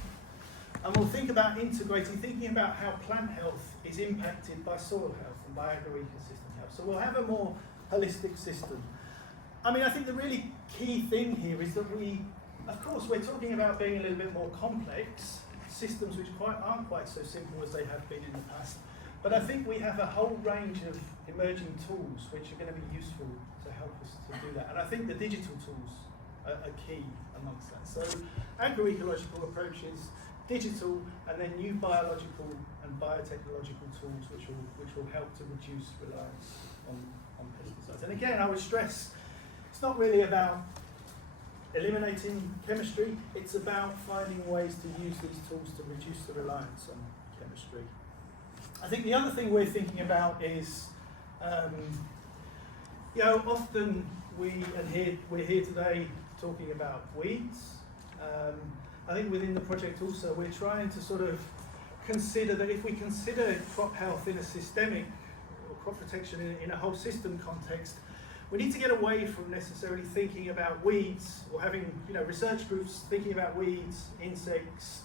and we'll think about thinking about how plant health is impacted by soil health and by agroecosystem health. So we'll have a more holistic system. I mean, I think the really key thing here is that we're talking about being a little bit more complex, systems which aren't quite so simple as they have been in the past. But I think we have a whole range of emerging tools which are going to be useful to help us to do that. And I think the digital tools are key amongst that. So agroecological approaches, digital, and then new biological and biotechnological tools which will help to reduce reliance on pesticides. And again, I would stress, it's not really about eliminating chemistry, it's about finding ways to use these tools to reduce the reliance on chemistry. I think the other thing we're thinking about is, often we're here today talking about weeds. I think within the project also we're trying to sort of consider that if we consider crop health in a systemic, or crop protection in a whole system context, we need to get away from necessarily thinking about weeds, or having research groups thinking about weeds, insects,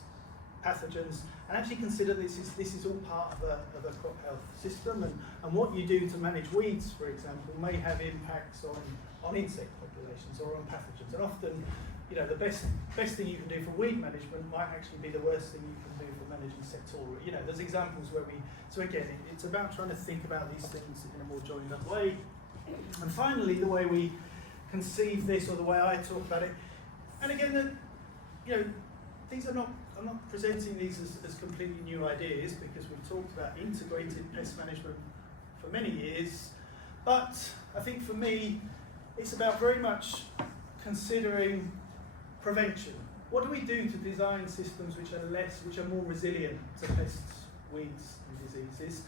pathogens, and actually consider this is all part of a crop health system, and what you do to manage weeds, for example, may have impacts on insect populations or on pathogens. And often, the best thing you can do for weed management might actually be the worst thing you can do for managing sectoral. There's examples where so again, it's about trying to think about these things in a more joined up way. And finally, the way we conceive this, or the way I talk about it, and again, these are I'm not presenting these as completely new ideas, because we've talked about integrated pest management for many years, but I think for me, it's about very much considering prevention. What do we do to design systems which are more resilient to pests, weeds, and diseases?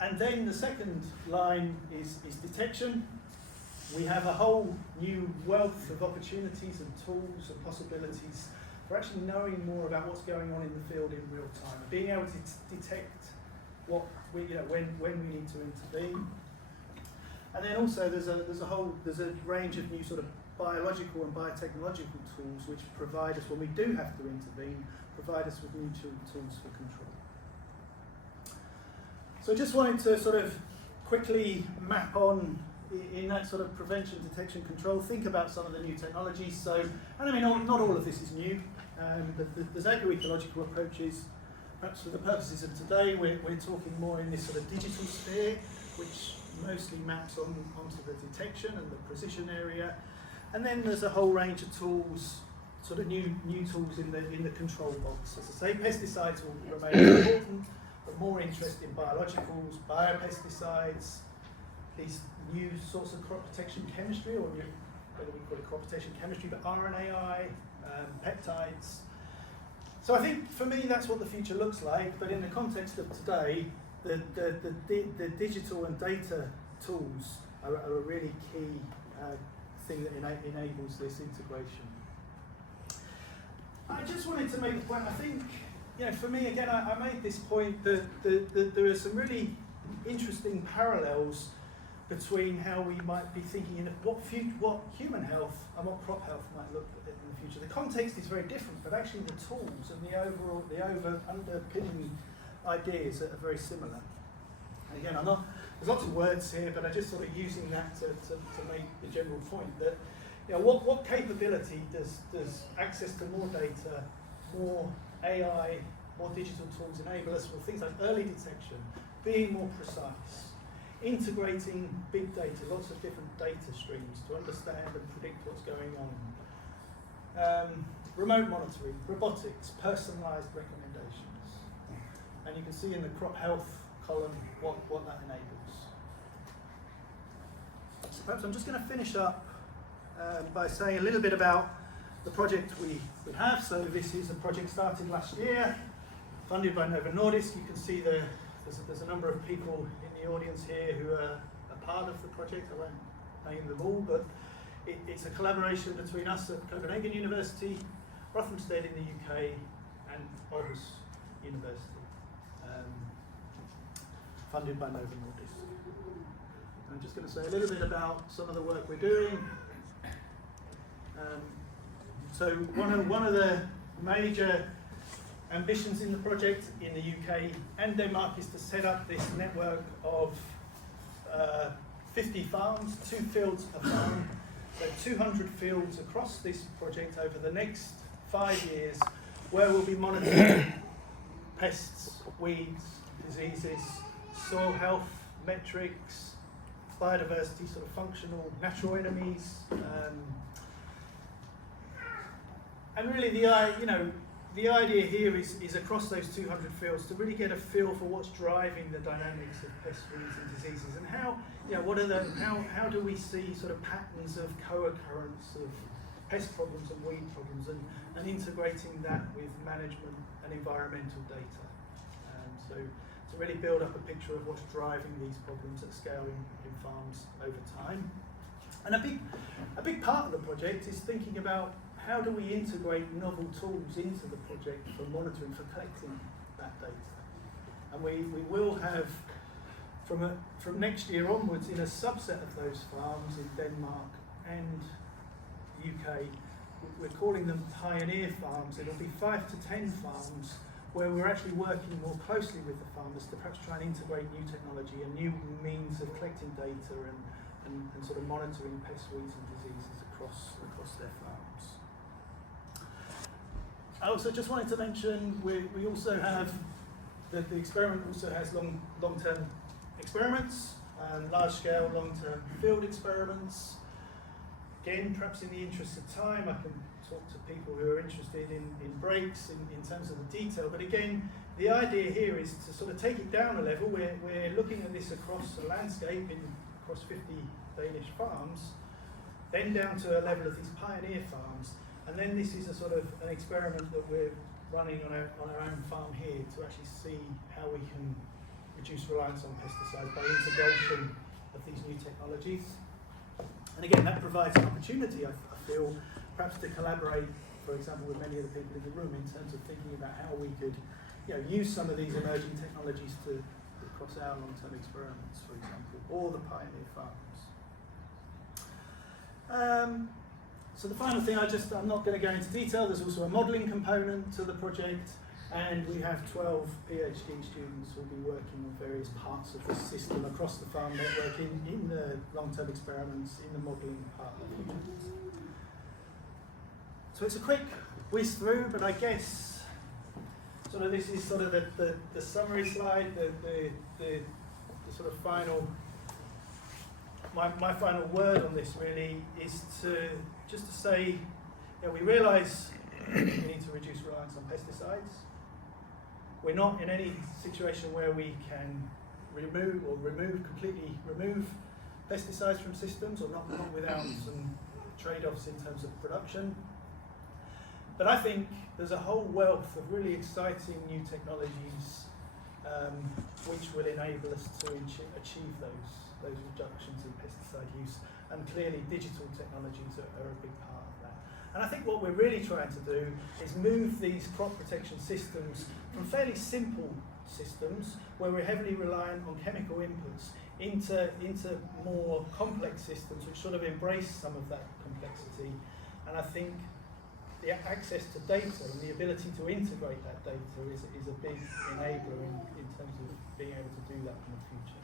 And then the second line is detection. We have a whole new wealth of opportunities and tools and possibilities for actually knowing more about what's going on in the field in real time, and being able to detect what when we need to intervene. And then also there's a range of new sort of biological and biotechnological tools which provide us, when we do have to intervene, provide us with new tools for control. So I just wanted to sort of quickly map on, in that sort of prevention, detection, control, think about some of the new technologies. So, and I mean, not all of this is new. There's agroecological approaches. Perhaps for the purposes of today, we're talking more in this sort of digital sphere, which mostly maps onto the detection and the precision area. And then there's a whole range of tools, sort of new tools in the control box. As I say, pesticides will remain important, but more interest in biologicals, biopesticides, these new sorts of crop protection chemistry, or whether we call it crop protection chemistry, but RNAi, peptides. So I think for me that's what the future looks like, but in the context of today, the digital and data tools are a really key thing that enables this integration. I just wanted to make a point. I think, for me again, I made this point that there are some really interesting parallels between how we might be thinking in what human health and what crop health might look like in the future. The context is very different, but actually the tools and the underpinning ideas are very similar. And again, there's lots of words here, but I'm just sort of using that to make the general point that, what capability does access to more data, more AI, more digital tools enable us for things like early detection, being more precise, integrating big data, lots of different data streams to understand and predict what's going on. Remote monitoring, robotics, personalised recommendations. And you can see in the crop health column what that enables. So perhaps I'm just going to finish up by saying a little bit about the project we have. So this is a project started last year, funded by Novo Nordisk. You can see there's a number of people in the audience here who are a part of the project. I won't name them all, but it's a collaboration between us at Copenhagen University, Rothamsted in the UK, and Aarhus University, funded by Novo Nordisk. I'm just going to say a little bit about some of the work we're doing. So one of the major ambitions in the project in the UK and Denmark is to set up this network of 50 farms, 2 fields a farm, so 200 fields across this project over the next 5 years, where we'll be monitoring pests, weeds, diseases, soil health metrics, biodiversity, sort of functional natural enemies, and really the idea here is across those 200 fields to really get a feel for what's driving the dynamics of pests, weeds, and diseases, and how do we see sort of patterns of co-occurrence of pest problems and weed problems, and integrating that with management and environmental data. So to really build up a picture of what's driving these problems at scale in farms over time. And a big part of the project is thinking about how do we integrate novel tools into the project for monitoring, for collecting that data. And we will have, from next year onwards, in a subset of those farms in Denmark and UK, we're calling them pioneer farms. It'll be 5 to 10 farms where we're actually working more closely with the farmers to perhaps try and integrate new technology and new means of collecting data and sort of monitoring pests, weeds and diseases across their farms. I also just wanted to mention we also have, the experiment also has long-term experiments, large-scale long-term field experiments. Again, perhaps in the interest of time, I can talk to people who are interested in breaks in terms of the detail. But again, the idea here is to sort of take it down a level. We're looking at this across a landscape across 50 Danish farms, then down to a level of these pioneer farms. And then this is a sort of an experiment that we're running on our own farm here to actually see how we can reduce reliance on pesticides by integration of these new technologies. And again, that provides an opportunity, I feel, perhaps to collaborate, for example, with many of the people in the room in terms of thinking about how we could, use some of these emerging technologies across our long-term experiments, for example, or the pioneer farms. So the final thing, I'm not going to go into detail. There's also a modelling component to the project, and we have 12 PhD students who will be working on various parts of the system across the farm network in the long-term experiments, in the modelling part of the project. So it's a quick whiz through, but I guess sort of this is sort of the summary slide, the sort of final, my final word on this really is just to say, we realise we need to reduce reliance on pesticides. We're not in any situation where we can completely remove pesticides from systems, or not without some trade-offs in terms of production. But I think there's a whole wealth of really exciting new technologies which will enable us to achieve those reductions in pesticide use. And clearly digital technologies are a big part of that. And I think what we're really trying to do is move these crop protection systems from fairly simple systems where we're heavily reliant on chemical inputs into more complex systems which sort of embrace some of that complexity. And I think the access to data and the ability to integrate that data is a big enabler in terms of being able to do that in the future.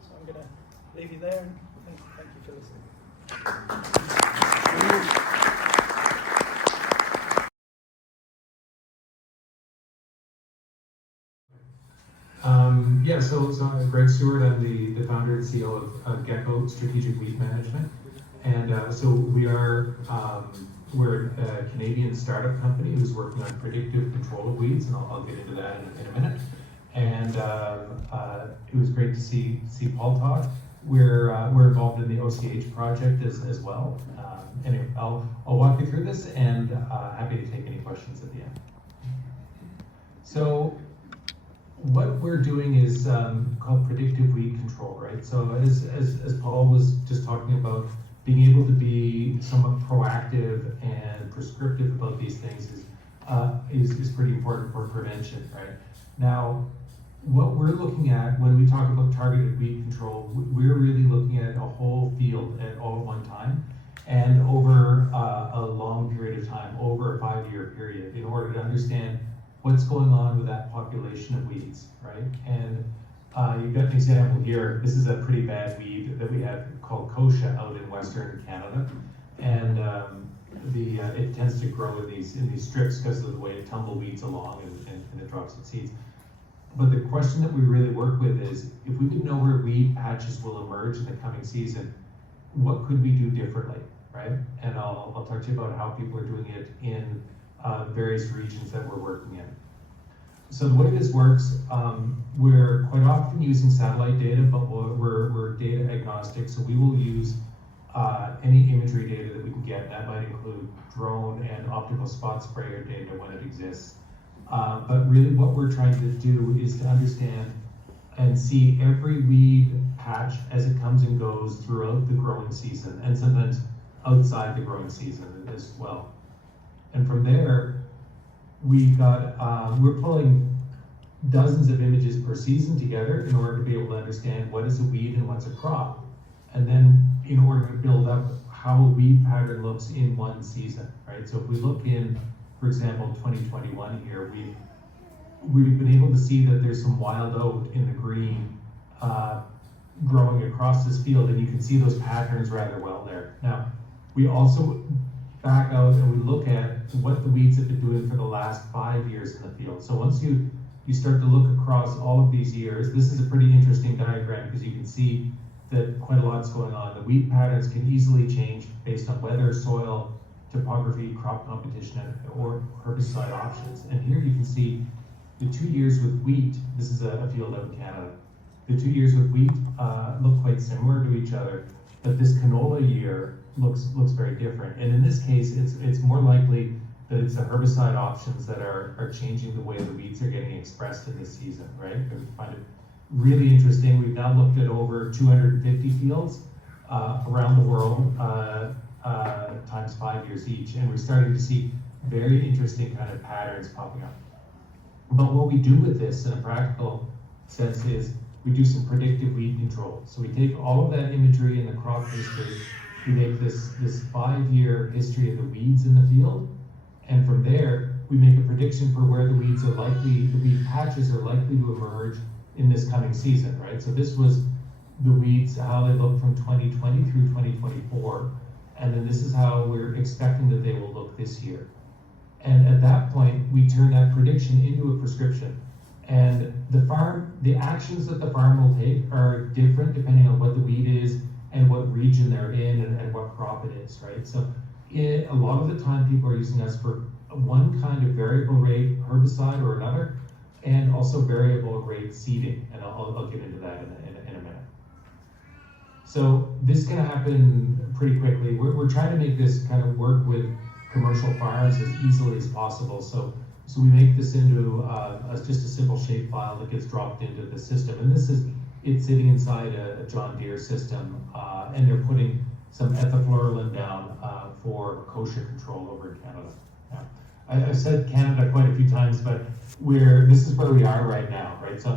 So I'm going to leave you there, and thank you for listening. So I'm Greg Stewart. I'm the founder and CEO of Geco Strategic Weed Management, and so we're a Canadian startup company who's working on predictive control of weeds, and I'll get into that in a minute. And it was great to see Paul talk. We're involved in the OCH project as well. Anyway, I'll walk you through this, and happy to take any questions at the end. So what we're doing is called predictive weed control, right? So as Paul was just talking about, being able to be somewhat proactive and prescriptive about these things is pretty important for prevention, right? Now, what we're looking at when we talk about targeted weed control, we're really looking at a whole field all at one time, and over a long period of time, over a 5-year period, in order to understand what's going on with that population of weeds, right? And you've got an example here. This is a pretty bad weed that we have called kochia out in Western Canada, and it tends to grow in these strips because of the way it tumbleweeds along and it drops its seeds. But the question that we really work with is, if we didn't know where weed patches will emerge in the coming season, what could we do differently, right? And I'll talk to you about how people are doing it in various regions that we're working in. So the way this works, we're quite often using satellite data, but we're data agnostic, so we will use any imagery data that we can get. That might include drone and optical spot sprayer data when it exists. But really what we're trying to do is to understand and see every weed patch as it comes and goes throughout the growing season, and sometimes outside the growing season as well. And from there, we're pulling dozens of images per season together in order to be able to understand what is a weed and what's a crop. And then in order to build up how a weed pattern looks in one season, right? So if we look in, for example, 2021 here, we've been able to see that there's some wild oat in the green growing across this field, and you can see those patterns rather well there. Now, we also back out and we look at what the weeds have been doing for the last 5 years in the field. So once you start to look across all of these years, this is a pretty interesting diagram because you can see that quite a lot's going on. The weed patterns can easily change based on weather, soil, topography, crop competition, or herbicide options. And here you can see the 2 years with wheat. This is a field out in Canada. The 2 years with wheat look quite similar to each other, but this canola year looks very different. And in this case, it's more likely that it's the herbicide options that are changing the way the weeds are getting expressed in this season, right? And we find it really interesting. We've now looked at over 250 fields around the world, times 5 years each, and we're starting to see very interesting kind of patterns popping up. But what we do with this in a practical sense is we do some predictive weed control. So we take all of that imagery in the crop history, we make this 5-year history of the weeds in the field, and from there, we make a prediction for where the weeds are likely, the weed patches are likely to emerge in this coming season, right? So this was the weeds, how they look from 2020 through 2024, and then this is how we're expecting that they will look this year. And at that point, we turn that prediction into a prescription. And the actions that the farm will take are different depending on what the weed is and what region they're in and what crop it is, right? So a lot of the time people are using us for one kind of variable rate herbicide or another, and also variable rate seeding, and I'll get into that in a minute. So this can happen pretty quickly. We're trying to make this kind of work with commercial farms as easily as possible. So we make this into just a simple shape file that gets dropped into the system, and it's sitting inside a John Deere system, and they're putting some ethafluralin down for kochia control over in Canada. Now, I've said Canada quite a few times, but this is where we are right now, right? So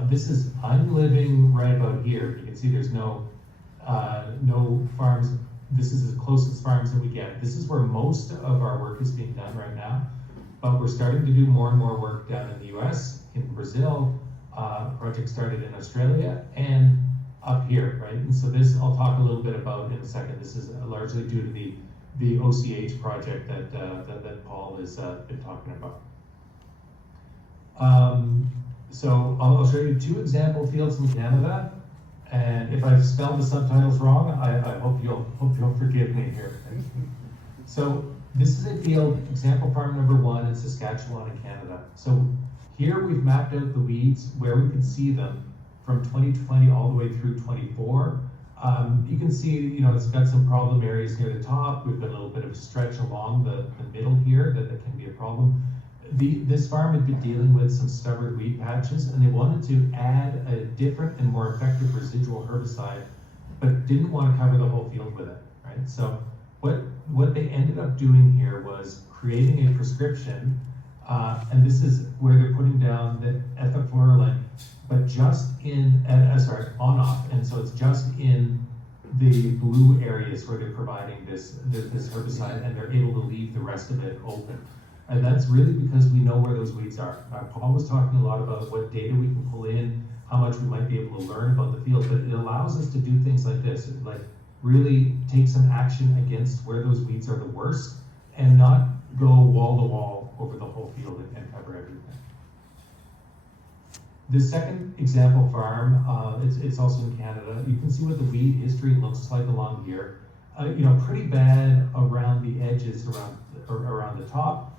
I'm living right about here. You can see there's no farms. This is as close as farms that we get. This is where most of our work is being done right now, but we're starting to do more and more work down in the US, in Brazil, project started in Australia, and up here, right? And so this I'll talk a little bit about in a second. This is largely due to the OCH project that Paul has been talking about. So I'll show you 2 example fields in Canada, and if I've spelled the subtitles wrong, I hope you'll forgive me here. So this is a field, example farm number 1 in Saskatchewan in Canada. So here we've mapped out the weeds where we can see them from 2020 all the way through 24. You can see, it's got some problem areas near the top. We've got a little bit of stretch along the middle here that can be a problem. This farm had been dealing with some stubborn weed patches, and they wanted to add a different and more effective residual herbicide, but didn't want to cover the whole field with it, right? So what they ended up doing here was creating a prescription, and this is where they're putting down the ethafluralin, but just on-off, and so it's just in the blue areas where they're providing this herbicide, and they're able to leave the rest of it open. And that's really because we know where those weeds are. Paul was talking a lot about what data we can pull in, how much we might be able to learn about the field, but it allows us to do things like this, like really take some action against where those weeds are the worst, and not go wall to wall over the whole field and cover everything. The second example farm, it's also in Canada. You can see what the weed history looks like along here. Pretty bad around the edges, around the top.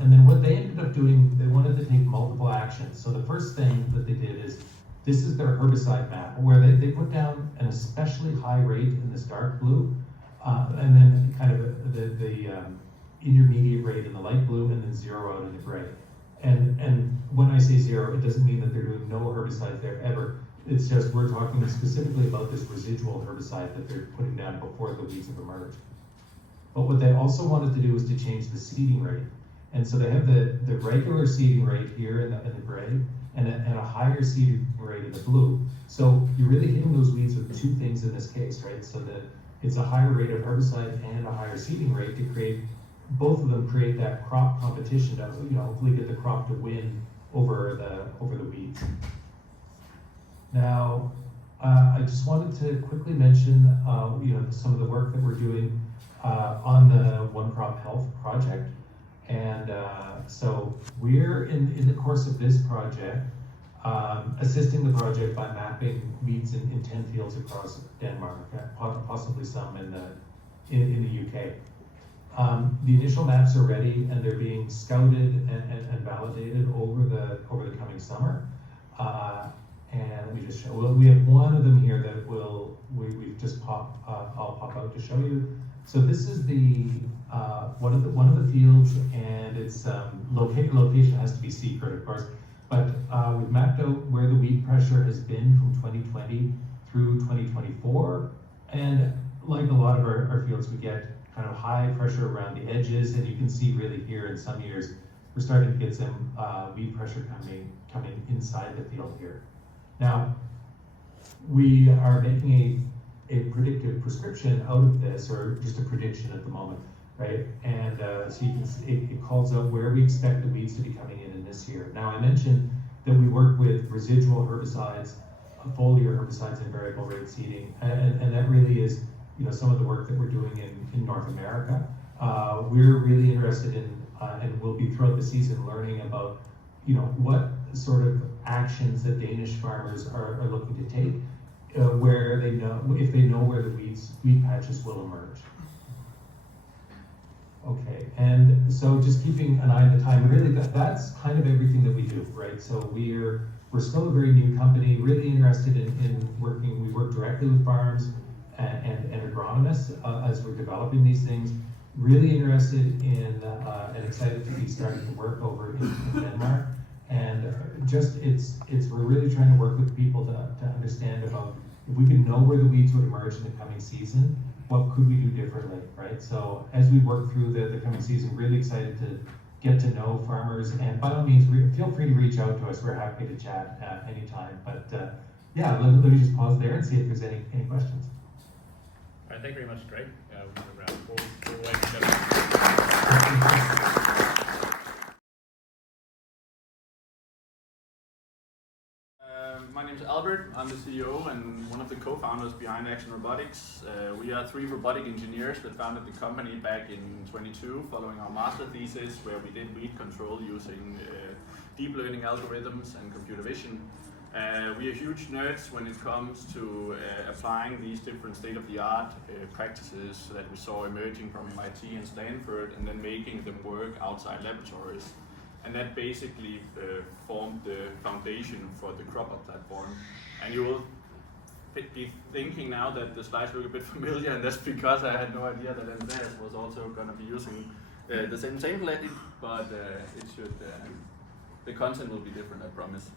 And then what they ended up doing, they wanted to take multiple actions. So the first thing that they did is, this is their herbicide map, where they put down an especially high rate in this dark blue, and then kind of the intermediate rate in the light blue, and then 0 out in the gray. And when I say 0, it doesn't mean that they're doing no herbicide there ever. It's just we're talking specifically about this residual herbicide that they're putting down before the weeds have emerged. But what they also wanted to do was to change the seeding rate. And so they have the regular seeding rate here in the gray, and a higher seeding rate in the blue. So you're really hitting those weeds with 2 things in this case, right? So it's a higher rate of herbicide and a higher seeding rate to create, both of them create that crop competition to, hopefully get the crop to win over the weeds. Now, I just wanted to quickly mention, some of the work that we're doing on the OneCropHealth project. And so we're in the course of this project, assisting the project by mapping weeds in 10 fields across Denmark, possibly some in the UK. The initial maps are ready and they're being scouted and validated over the coming summer. And let me just show. Well, we have one of them here that we've just I'll pop out to show you. So this is the one of the fields, and its location has to be secret, of course. But we've mapped out where the weed pressure has been from 2020 through 2024, and like a lot of our fields, we get kind of high pressure around the edges, and you can see really here in some years we're starting to get some weed pressure coming inside the field here. Now, we are making a predictive prescription out of this, or just a prediction at the moment, right? And so you can see it calls out where we expect the weeds to be coming in this year. Now, I mentioned that we work with residual herbicides, foliar herbicides, and variable rate seeding, and that really is, some of the work that we're doing in North America. We're really interested in, and we'll be throughout the season learning about, what sort of actions that Danish farmers are looking to take, where they know, if they know where the weed patches will emerge. Okay, and so just keeping an eye on the time, really that's kind of everything that we do, right? So we're still a very new company, really interested in working. We work directly with farms and agronomists as we're developing these things. Really interested in and excited to be starting to work over in Denmark. And just we're really trying to work with people to understand about, if we can know where the weeds would emerge in the coming season, what could we do differently, right? So as we work through the coming season, really excited to get to know farmers, and by all means, feel free to reach out to us. We're happy to chat anytime. But yeah, let me just pause there and see if there's any questions. All right, thank you very much. Great. We'll have a round of applause. My name is Albert. I'm the CEO and one of the co-founders behind Akson Robotics. We are 3 robotic engineers that founded the company back in 2022, following our master thesis, where we did weed control using deep learning algorithms and computer vision. We are huge nerds when it comes to applying these different state-of-the-art practices that we saw emerging from MIT and Stanford, and then making them work outside laboratories. And that basically formed the foundation for the CropUp platform. And you will be thinking now that the slides look a bit familiar, and that's because I had no idea that Andreas was also going to be using the same template, but the content will be different, I promise.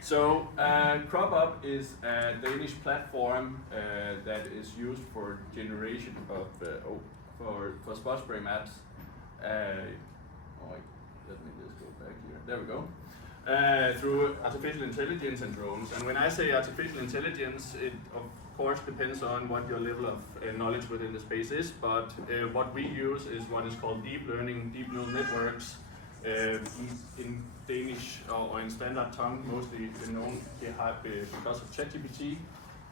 So CropUp is a Danish platform that is used for generation of for spot spray maps. Let me just go back here. There we go. Through artificial intelligence and drones. And when I say artificial intelligence, it of course depends on what your level of knowledge within the space is. But what we use is what is called deep learning, deep neural networks. In Danish or in standard tongue, mostly known because of ChatGPT.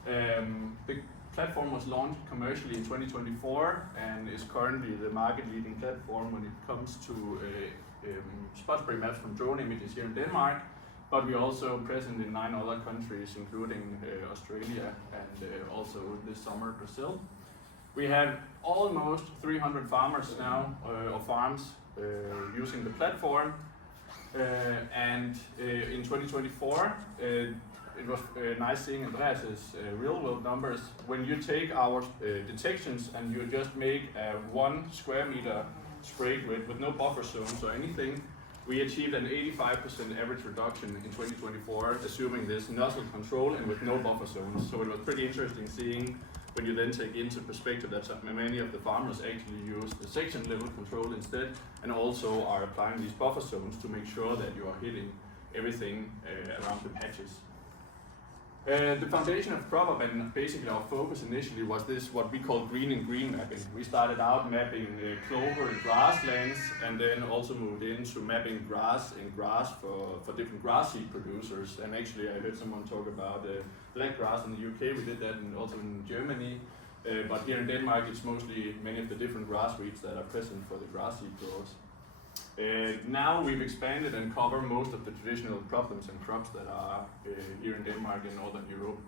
The platform was launched commercially in 2024 and is currently the market-leading platform when it comes to spot spray maps from drone images here in Denmark, but we're also present in 9 other countries, including Australia and also this summer Brazil. We have almost 300 farmers now, or farms, using the platform, and in 2024 it was nice seeing Andreas' real-world numbers. When you take our detections and you just make 1 square meter spray grid with no buffer zones or anything, we achieved an 85% average reduction in 2024, assuming this nozzle control and with no buffer zones. So it was pretty interesting seeing when you then take into perspective that many of the farmers actually use the section level control instead, and also are applying these buffer zones to make sure that you are hitting everything around the patches. The foundation of CropUp and basically our focus initially was this, what we call green and green mapping. We started out mapping clover and grasslands, and then also moved into mapping grass and grass for different grass seed producers. And actually I heard someone talk about black grass in the UK. We did that also in Germany. But here in Denmark it's mostly many of the different grass weeds that are present for the grass seed growers. Now we've expanded and cover most of the traditional problems and crops that are here in Denmark and Northern Europe.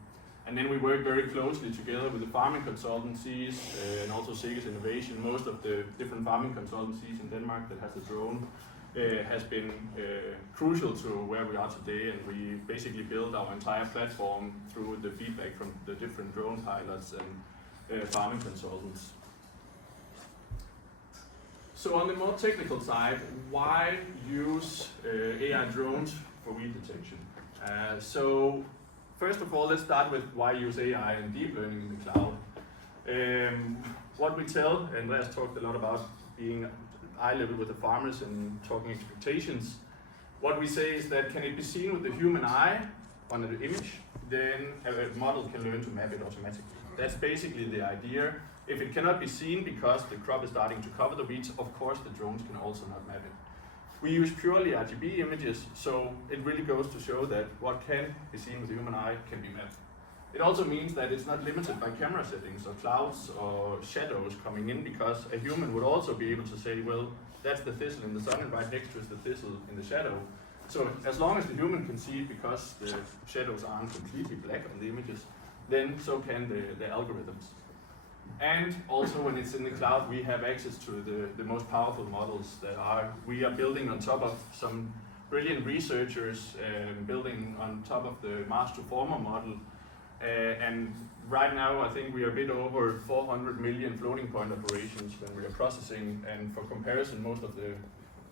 And then we work very closely together with the farming consultancies and also Geco Innovation. Most of the different farming consultancies in Denmark that has a drone has been crucial to where we are today, and we basically built our entire platform through the feedback from the different drone pilots and farming consultants. So on the more technical side, why use AI drones for weed detection? So first of all, let's start with why use AI and deep learning in the cloud. What we tell, Andreas talked a lot about being eye level with the farmers and talking expectations. What we say is that can it be seen with the human eye on an image, then a model can learn to map it automatically. That's basically the idea. If it cannot be seen because the crop is starting to cover the weeds, of course the drones can also not map it. We use purely RGB images, so it really goes to show that what can be seen with the human eye can be mapped. It also means that it's not limited by camera settings or clouds or shadows coming in, because a human would also be able to say, well, that's the thistle in the sun and right next to is the thistle in the shadow. So as long as the human can see it because the shadows aren't completely black on the images, then so can the algorithms. And also when it's in the cloud, we have access to the most powerful models that we are building on top of some brilliant researchers, building on top of the Mars to Former model. And right now, I think we are a bit over 400 million floating point operations when we are processing. And for comparison, most of the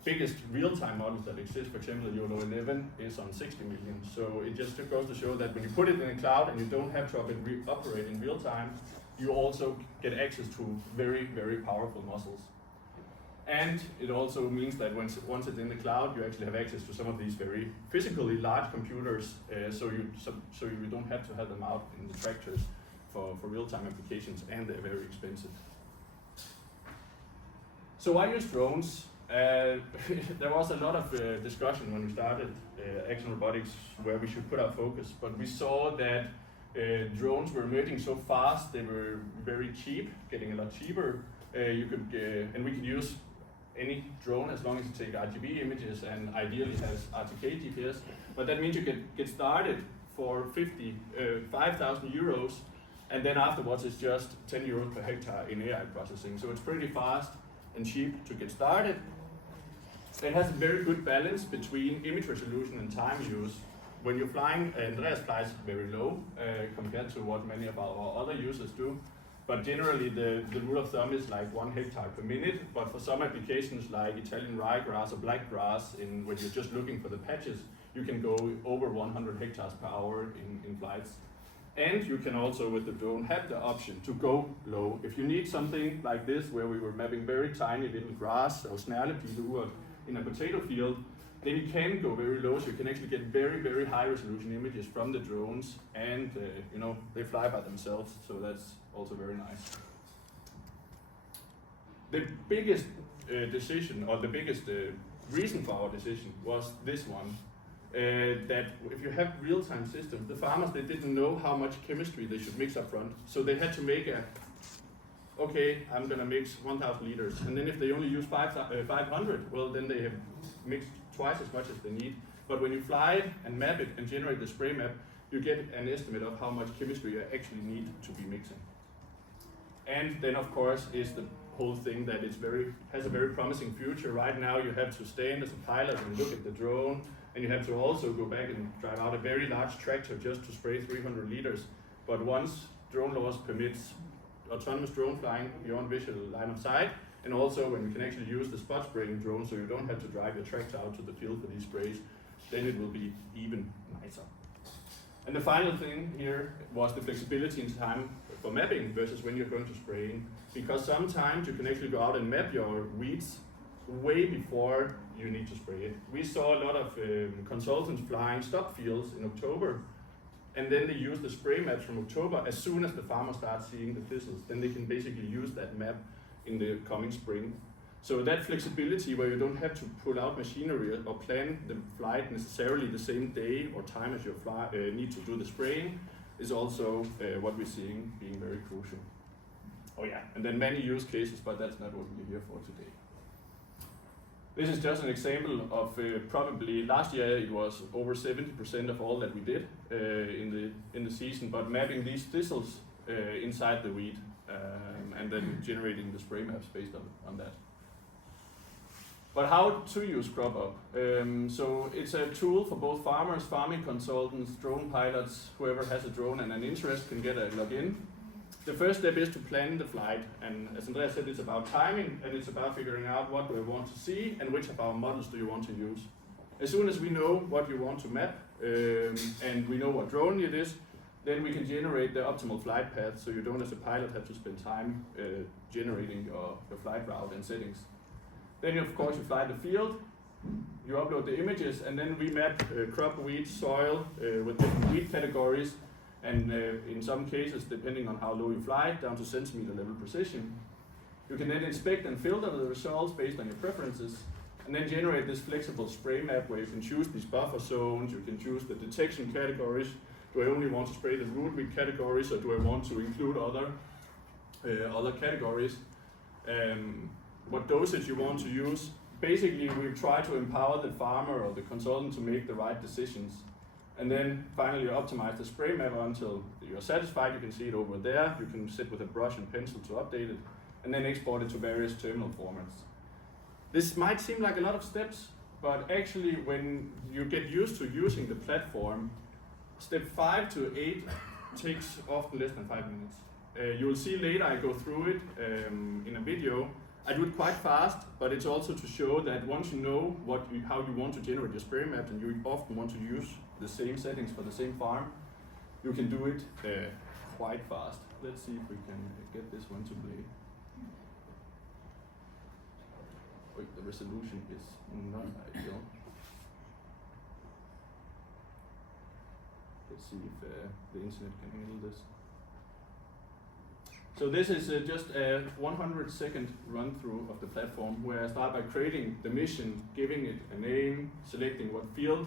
biggest real-time models that exist, for example, YOLO 11 is on 60 million. So it just goes to show that when you put it in the cloud and you don't have to operate in real time, you also get access to very, very powerful muscles. And it also means that once it's in the cloud, you actually have access to some of these very physically large computers, so you don't have to have them out in the tractors for real-time applications, and they're very expensive. So why use drones? There was a lot of discussion when we started Akson Robotics where we should put our focus, but we saw that drones were emerging so fast, they were very cheap, getting a lot cheaper. And we could use any drone as long as you take RGB images and ideally has RTK GPS. But that means you can get started for 5,000 euros, and then afterwards it's just 10 euros per hectare in AI processing. So it's pretty fast and cheap to get started. It has a very good balance between image resolution and time use. When you're flying, Andreas flies very low compared to what many of our other users do. But generally the rule of thumb is like 1 hectare per minute. But for some applications like Italian ryegrass or black grass, when you're just looking for the patches, you can go over 100 hectares per hour in flights. And you can also, with the drone, have the option to go low. If you need something like this, where we were mapping very tiny little grass or snarlepile in a potato field, then you can go very low, so you can actually get very, very high resolution images from the drones, and they fly by themselves, so that's also very nice. The biggest decision, or the biggest reason for our decision was this one, that if you have real-time systems, the farmers, they didn't know how much chemistry they should mix up front, so they had to make okay, I'm gonna mix 1,000 liters, and then if they only use 500, well, then they have mixed twice as much as they need. But when you fly it and map it and generate the spray map, you get an estimate of how much chemistry you actually need to be mixing. And then of course is the whole thing that has a very promising future. Right now you have to stand as a pilot and look at the drone, and you have to also go back and drive out a very large tractor just to spray 300 liters. But once drone laws permits autonomous drone flying beyond visual line of sight, and also when we can actually use the spot spraying drone so you don't have to drive your tractor out to the field for these sprays, then it will be even nicer. And the final thing here was the flexibility in time for mapping versus when you're going to spraying, because sometimes you can actually go out and map your weeds way before you need to spray it. We saw a lot of consultants flying stock fields in October and then they use the spray maps from October. As soon as the farmer starts seeing the thistles, then they can basically use that map in the coming spring. So that flexibility where you don't have to pull out machinery or plan the flight necessarily the same day or time as you need to do the spraying is also what we're seeing being very crucial. Oh yeah, and then many use cases, but that's not what we're here for today. This is just an example of probably last year it was over 70% of all that we did in the season, but mapping these thistles inside the weed and then generating the spray maps based on that. But how to use CropUp? So it's a tool for both farmers, farming consultants, drone pilots, whoever has a drone and an interest can get a login. The first step is to plan the flight, and as Andreas said, it's about timing and it's about figuring out what do I want to see and which of our models do you want to use. As soon as we know what you want to map and we know what drone it is, then we can generate the optimal flight path so you don't as a pilot have to spend time generating your flight route and settings. Then of course you fly the field, you upload the images, and then we map crop, weed, soil with different weed categories, and in some cases, depending on how low you fly, down to centimeter level precision. You can then inspect and filter the results based on your preferences, and then generate this flexible spray map where you can choose these buffer zones, you can choose the detection categories. Do I only want to spray the root weed categories, or do I want to include other categories? What dosage you want to use. Basically, we try to empower the farmer or the consultant to make the right decisions. And then finally optimize the spray map until you're satisfied. You can see it over there. You can sit with a brush and pencil to update it, and then export it to various terminal formats. This might seem like a lot of steps, but actually when you get used to using the platform, step 5 to 8 takes often less than 5 minutes. You will see later I go through it in a video. I do it quite fast, but it's also to show that once you know how you want to generate your spray maps, and you often want to use the same settings for the same farm, you can do it quite fast. Let's see if we can get this one to play. Wait, the resolution is not ideal. Let's see if the internet can handle this. So this is just a 100-second run-through of the platform where I start by creating the mission, giving it a name, selecting what field,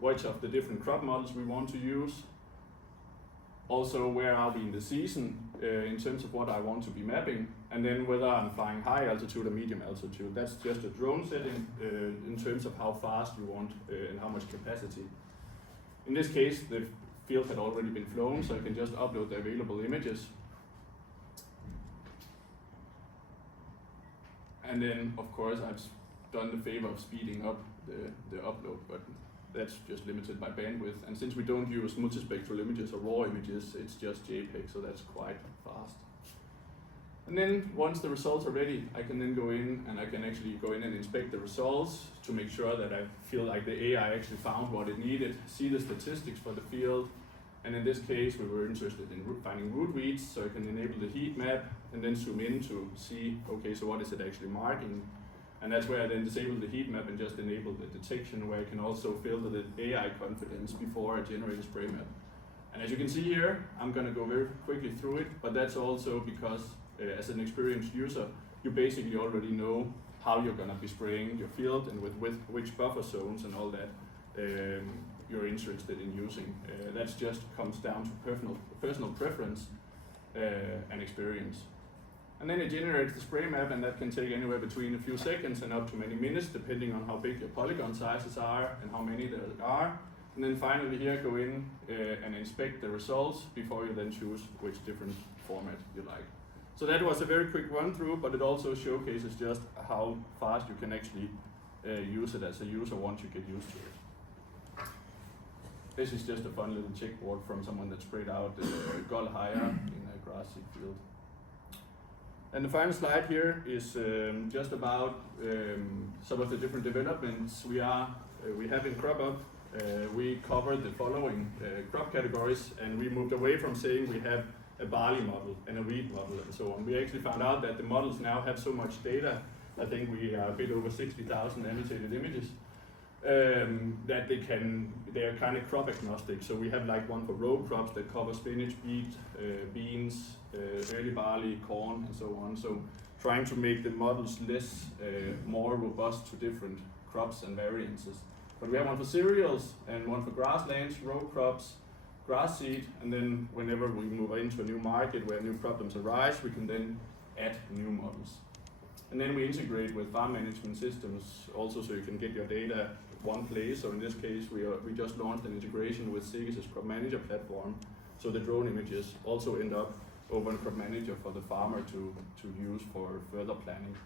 which of the different crop models we want to use, also where are we in the season in terms of what I want to be mapping, and then whether I'm flying high altitude or medium altitude. That's just a drone setting in terms of how fast you want and how much capacity. In this case, the field had already been flown, so I can just upload the available images. And then, of course, I've done the favor of speeding up the upload, but that's just limited by bandwidth. And since we don't use multispectral images or raw images, it's just JPEG, so that's quite fast. And then once the results are ready, I can then go in and I can actually go in and inspect the results to make sure that I feel like the AI actually found what it needed, see the statistics for the field. And in this case, we were interested in finding root weeds, so I can enable the heat map and then zoom in to see, okay, so what is it actually marking? And that's where I then disable the heat map and just enable the detection, where I can also filter the AI confidence before I generate a spray map. And as you can see here, I'm gonna go very quickly through it, but that's also because as an experienced user, you basically already know how you're gonna be spraying your field and with which buffer zones and all that you're interested in using. That just comes down to personal preference and experience. And then it generates the spray map, and that can take anywhere between a few seconds and up to many minutes, depending on how big your polygon sizes are and how many there are. And then finally here, go in and inspect the results before you then choose which different format you like. So that was a very quick run through, but it also showcases just how fast you can actually use it as a user once you get used to it. This is just a fun little checkboard from someone that sprayed out gull hire in a grassy field. And the final slide here is just about some of the different developments we have in CropUp. We covered the following crop categories, and we moved away from saying we have a barley model and a wheat model and so on. We actually found out that the models now have so much data. I think we are a bit over 60,000 annotated images. that they are kind of crop agnostic. So we have like one for row crops that cover spinach, beet, beans, early barley, corn, and so on. So trying to make the models more robust to different crops and variances. But we have one for cereals and one for grasslands, row crops, grass seed, and then whenever we move into a new market where new problems arise, we can then add new models. And then we integrate with farm management systems also, so you can get your data one place. So in this case, we just launched an integration with CGIS' Crop Manager platform, so the drone images also end up over in Crop Manager for the farmer to use for further planning.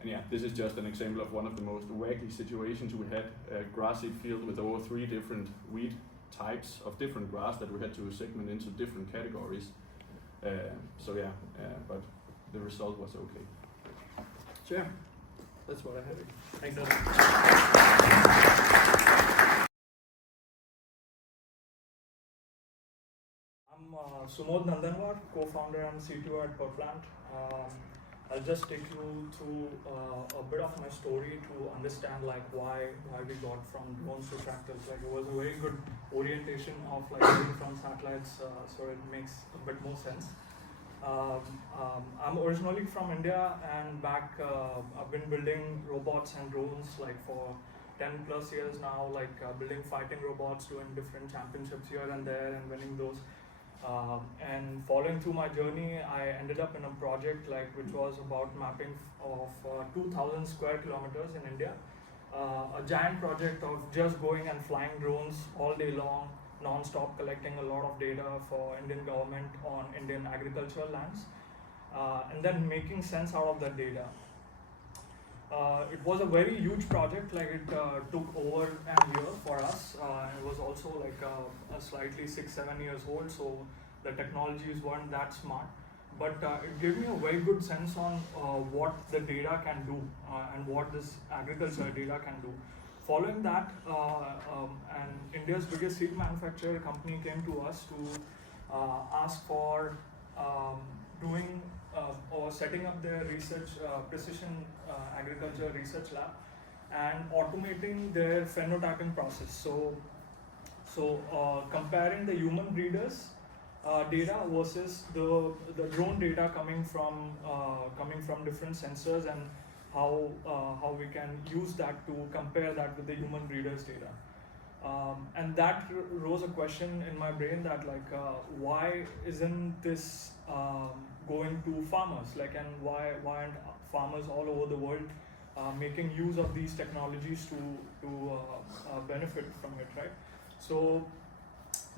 And yeah, this is just an example of one of the most wacky situations. We had a grass seed field with over 3 different weed types of different grass that we had to segment into different categories. But the result was okay. So yeah, that's what I have. Thanks, I'm Sumod Nandanwar, co-founder and CTO at PerPlant. I'll just take you through a bit of my story to understand like why we got from drones to tractors. Like it was a very good orientation of like moving from satellites, so it makes a bit more sense. I'm originally from India, and back I've been building robots and drones like for 10 plus years now, like building fighting robots, doing different championships here and there and winning those. And following through my journey, I ended up in a project which was about mapping of 2,000 square kilometers in India. A giant project of just going and flying drones all day long, non-stop, collecting a lot of data for Indian government on Indian agricultural lands, and then making sense out of that data. It was a very huge project, like it took over a year for us. It was also like a slightly 6-7 years old, so the technologies weren't that smart. But it gave me a very good sense on what the data can do and what this agriculture data can do. Following that, and India's biggest seed manufacturer company came to us to ask for doing or setting up their research precision agriculture research lab and automating their phenotyping process. So comparing the human breeders data versus the drone data coming from different sensors, and how we can use that to compare that with the human breeders data. And that rose a question in my brain that why isn't this going to farmers? And why aren't farmers all over the world making use of these technologies to benefit from it, right? So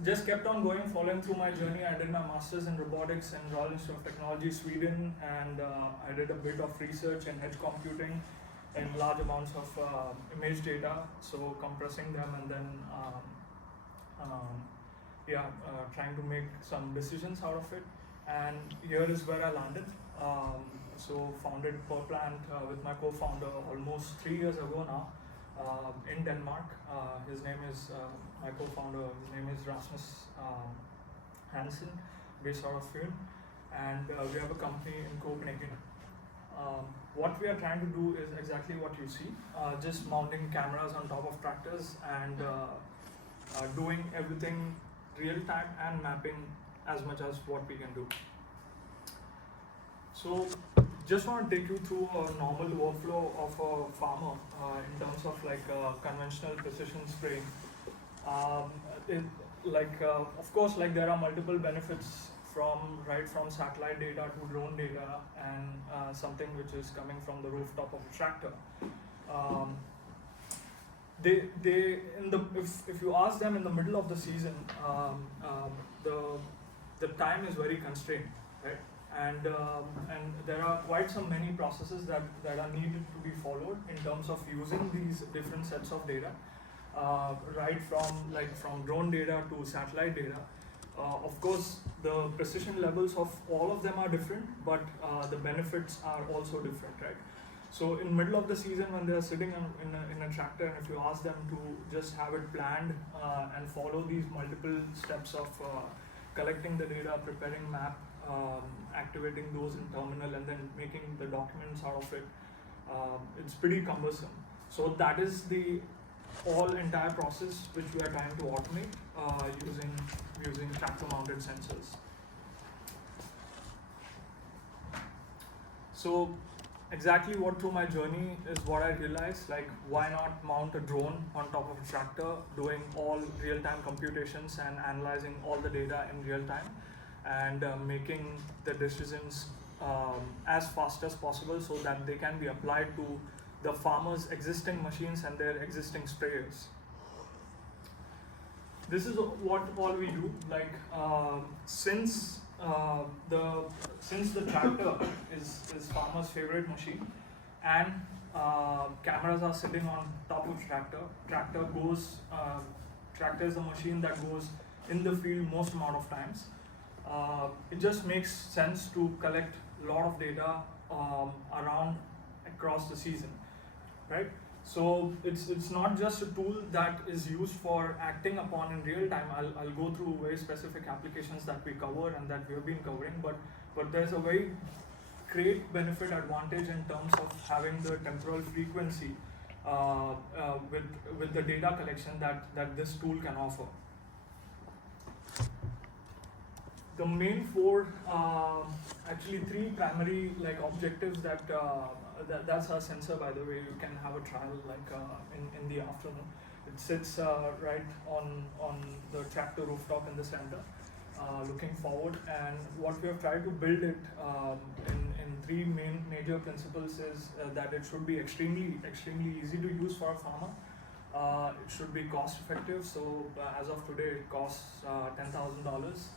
just kept on going, following through my journey. I did my master's in robotics in Royal Institute of Technology, Sweden, and I did a bit of research in edge computing in large amounts of image data, so compressing them and then trying to make some decisions out of it. And here is where I landed. So founded PerPlant with my co-founder almost 3 years ago now in Denmark. His name is, my co-founder, his name is Rasmus Hansen, based out of Fyn. And we have a company in Copenhagen. What we are trying to do is exactly what you see, just mounting cameras on top of tractors and doing everything real time and mapping as much as what we can do. So just want to take you through a normal workflow of a farmer in terms of conventional precision spraying. Of course, there are multiple benefits from satellite data to drone data and something which is coming from the rooftop of a tractor. If you ask them in the middle of the season, the time is very constrained, right? And there are quite some many processes that are needed to be followed in terms of using these different sets of data, right from drone data to satellite data. Of course, the precision levels of all of them are different, but the benefits are also different, right? So in middle of the season, when they're sitting in a tractor, and if you ask them to just have it planned and follow these multiple steps of collecting the data, preparing map, activating those in terminal, and then making the documents out of it, it's pretty cumbersome. So that is the entire process which we are trying to automate using tractor mounted sensors. So exactly what through my journey is what I realized, like why not mount a drone on top of a tractor doing all real-time computations and analyzing all the data in real time and making the decisions as fast as possible so that they can be applied to the farmers' existing machines and their existing sprayers. This is what all we do. Like since the tractor is farmer's favorite machine, and cameras are sitting on top of tractor. Tractor is a machine that goes in the field most amount of times. It just makes sense to collect a lot of data around across the season, right? So it's not just a tool that is used for acting upon in real time. I'll go through very specific applications that we cover and that we've been covering, but there's a very great benefit advantage in terms of having the temporal frequency with the data collection that this tool can offer. The main four, actually three primary objectives that's our sensor, by the way. You can have a trial in the afternoon. It sits right on the tractor rooftop in the center, looking forward. And what we have tried to build it in three major principles is that it should be extremely easy to use for a farmer. It should be cost effective. So as of today, it costs $10,000.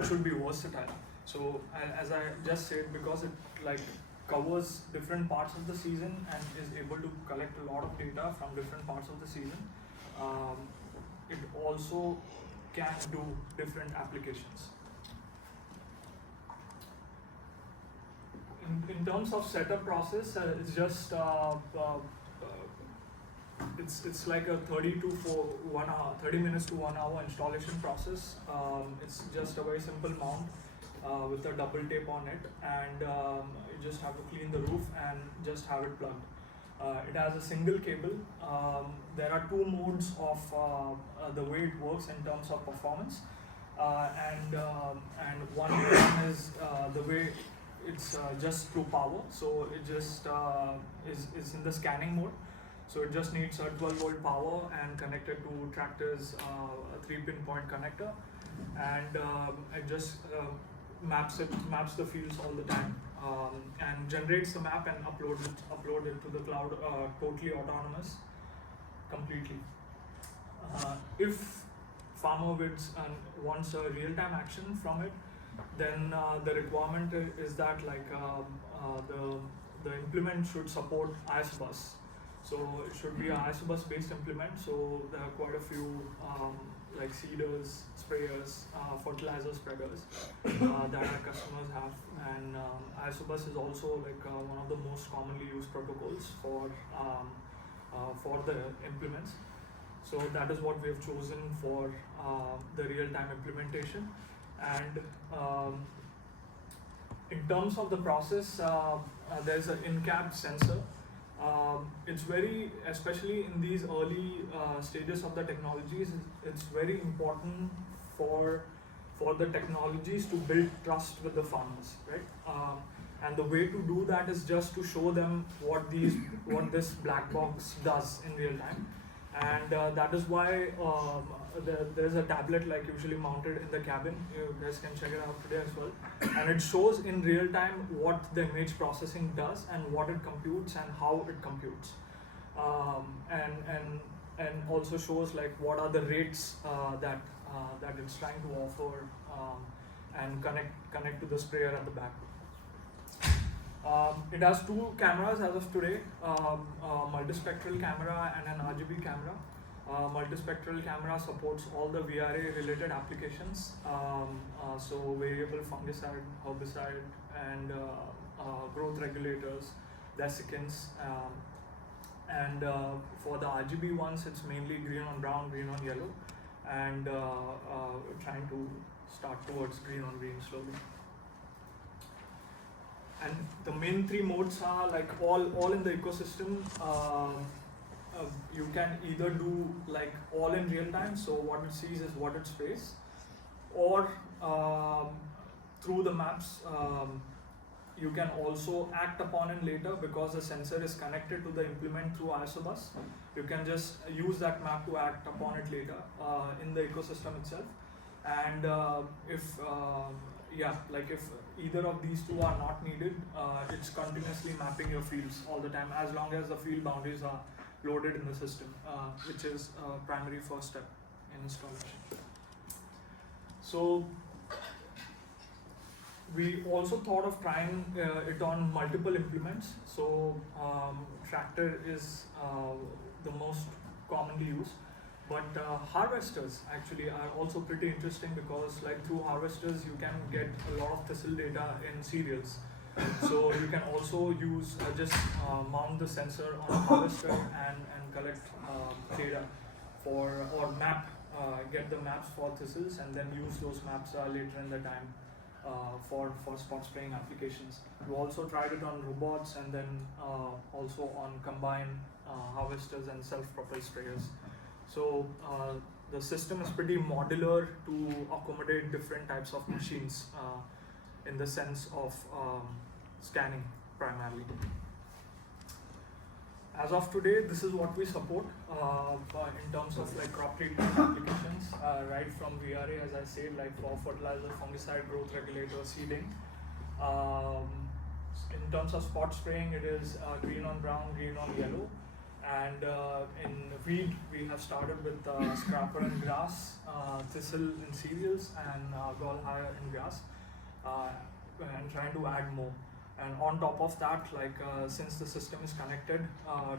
It should be versatile. So as I just said, because it covers different parts of the season and is able to collect a lot of data from different parts of the season, it also can do different applications. In terms of setup process, it's just it's like a 30 minutes to 1 hour installation process. It's just a very simple mount with a double tape on it, and you just have to clean the roof and just have it plugged. It has a single cable. There are two modes of the way it works in terms of performance, and one is the way it's just through power. So it just is in the scanning mode. So it just needs a 12-volt power and connected to tractor's 3-pin point connector, and it just maps the fields all the time, and generates the map and upload it to the cloud, totally autonomous, completely. If farmer wants a real-time action from it, then the requirement is that the implement should support ISBus. So it should be an ISBus based implement. So there are quite a few seeders, sprayers, fertilizer spreaders that our customers have, and ISBus is also one of the most commonly used protocols for the implements. So that is what we have chosen for the real-time implementation. And in terms of the process, there's an in-cab sensor. It's very, especially in these early stages of the technologies, it's very important for the technologies to build trust with the farmers, right? And the way to do that is just to show them what this black box does in real time. And that is why there's a tablet usually mounted in the cabin. You guys can check it out today as well. And it shows in real time what the image processing does and what it computes and how it computes. And also shows what are the rates that it's trying to offer, and connect to the sprayer at the back. It has two cameras as of today, a multispectral camera and an RGB camera. Multispectral camera supports all the VRA related applications, so variable fungicide, herbicide, and growth regulators, desiccants. And for the RGB ones, it's mainly green on brown, green on yellow, and we're trying to start towards green on green slowly. and the main three modes are like all in the ecosystem. You can either do like all in real time, so what it sees is what it sprays, or through the maps. You can also act upon it later because the sensor is connected to the implement through ISO bus. You can just use that map to act upon it later in the ecosystem itself. And if either of these two are not needed, it's continuously mapping your fields all the time as long as the field boundaries are loaded in the system, which is primary first step in installation. So we also thought of trying it on multiple implements. So tractor is the most commonly used, but harvesters actually are also pretty interesting because like through harvesters you can get a lot of thistle data in cereals. So you can also use mount the sensor on a harvester and collect data for or map get the maps for thistles and then use those maps later in the time for spot spraying applications. We also tried it on robots and then also on combined harvesters and self-propelled sprayers. So the system is pretty modular to accommodate different types of machines in the sense of scanning primarily. As of today, this is what we support in terms of like crop treatment applications, right from VRA, as I said, like for fertilizer, fungicide, growth regulator, seeding. In terms of spot spraying, it is green on brown, green on yellow. And in weed, we have started with scrapper in grass, thistle in cereals, and gall hire in grass, and trying to add more. And on top of that, like since the system is connected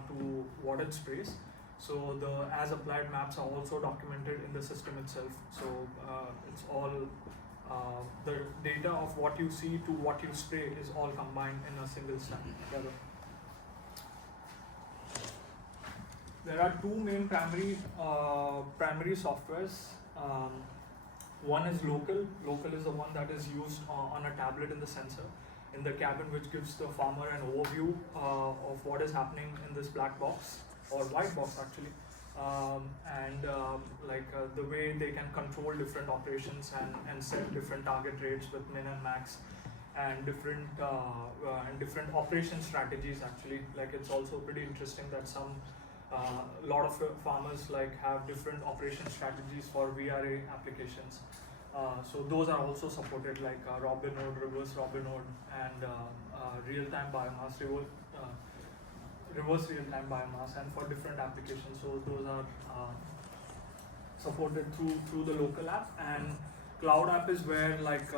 to what it sprays, so the as applied maps are also documented in the system itself. So it's all the data of what you see to what you spray is all combined in a single stack together. There are two main primary softwares. One is local. Local is the one that is used on a tablet in the sensor in the cabin, which gives the farmer an overview of what is happening in this black box or white box actually, the way they can control different operations and set different target rates with min and max and different operation strategies actually. Like it's also pretty interesting that some lot of farmers like have different operation strategies for VRA applications. So those are also supported like Robinhood, reverse Robinhood, and real-time biomass, reverse real-time biomass, and for different applications. So those are supported through the local app. And cloud app is where like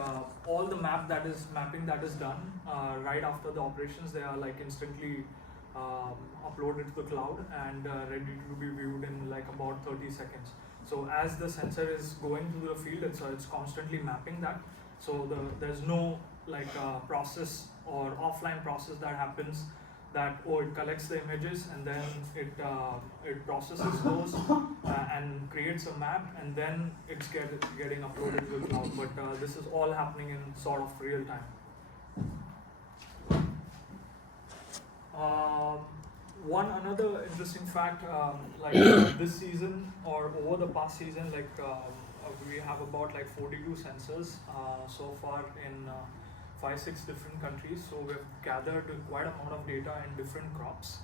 all the mapping that is done right after the operations, they are like instantly uploaded to the cloud and ready to be viewed in like about 30 seconds. So as the sensor is going through the field, it's constantly mapping that. So there's no like process or offline process that happens that it collects the images and then it processes those and creates a map and then it's getting uploaded to the cloud. But this is all happening in sort of real time. One another interesting fact, this season or over the past season, we have about like 42 sensors so far in 5-6 different countries. So we've gathered quite a amount of data in different crops,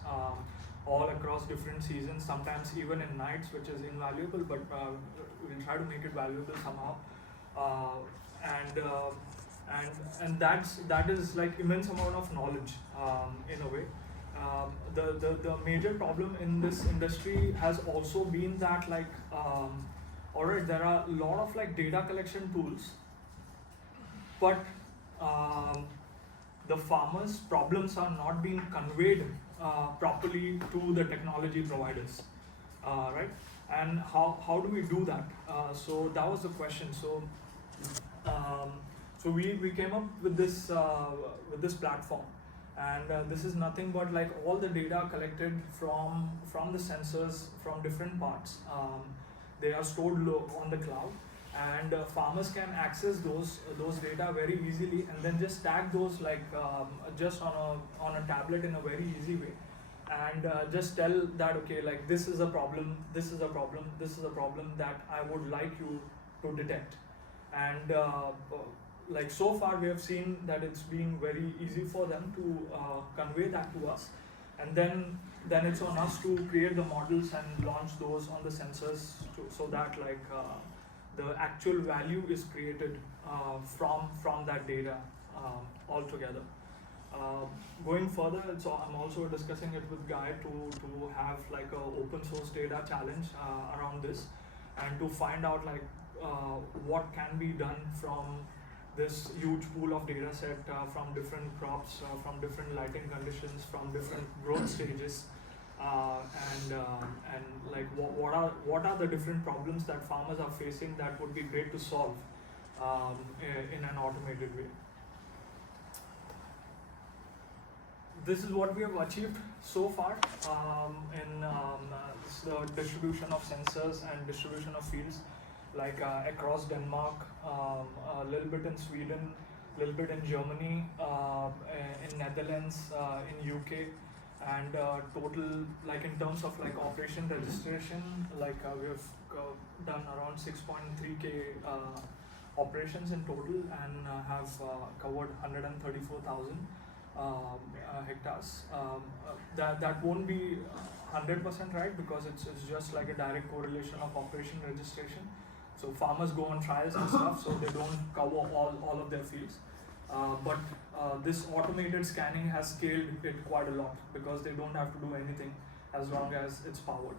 all across different seasons. Sometimes even in nights, which is invaluable, but we'll try to make it valuable somehow. And that is like immense amount of knowledge in a way. The major problem in this industry has also been that alright, there are a lot of like data collection tools, but the farmers' problems are not being conveyed properly to the technology providers, right? And how do we do that? So that was the question. So we came up with this platform. And this is nothing but like all the data collected from the sensors from different parts. They are stored on the cloud, and farmers can access those data very easily, and then just tag those like just on a tablet in a very easy way, and just tell that, okay, like this is a problem, this is a problem, this is a problem that I would like you to detect. And like so far we have seen that it's been very easy for them to convey that to us, and then it's on us to create the models and launch those on the sensors so that like the actual value is created from that data altogether. Going further, so I'm also discussing it with Guy to have like a open source data challenge around this, and to find out like what can be done from this huge pool of data set from different crops, from different lighting conditions, from different growth stages, and like what are the different problems that farmers are facing that would be great to solve in an automated way. This is what we have achieved so far in the distribution of sensors and distribution of fields, like across Denmark, a little bit in Sweden, a little bit in Germany, in Netherlands, in UK, and total, like in terms of like operation registration, like we have done around 6.3k operations in total, and have covered 134,000 hectares. That won't be 100% right, because it's just like a direct correlation of operation registration. So farmers go on trials and stuff, so they don't cover all of their fields. But this automated scanning has scaled it quite a lot, because they don't have to do anything as long as it's powered.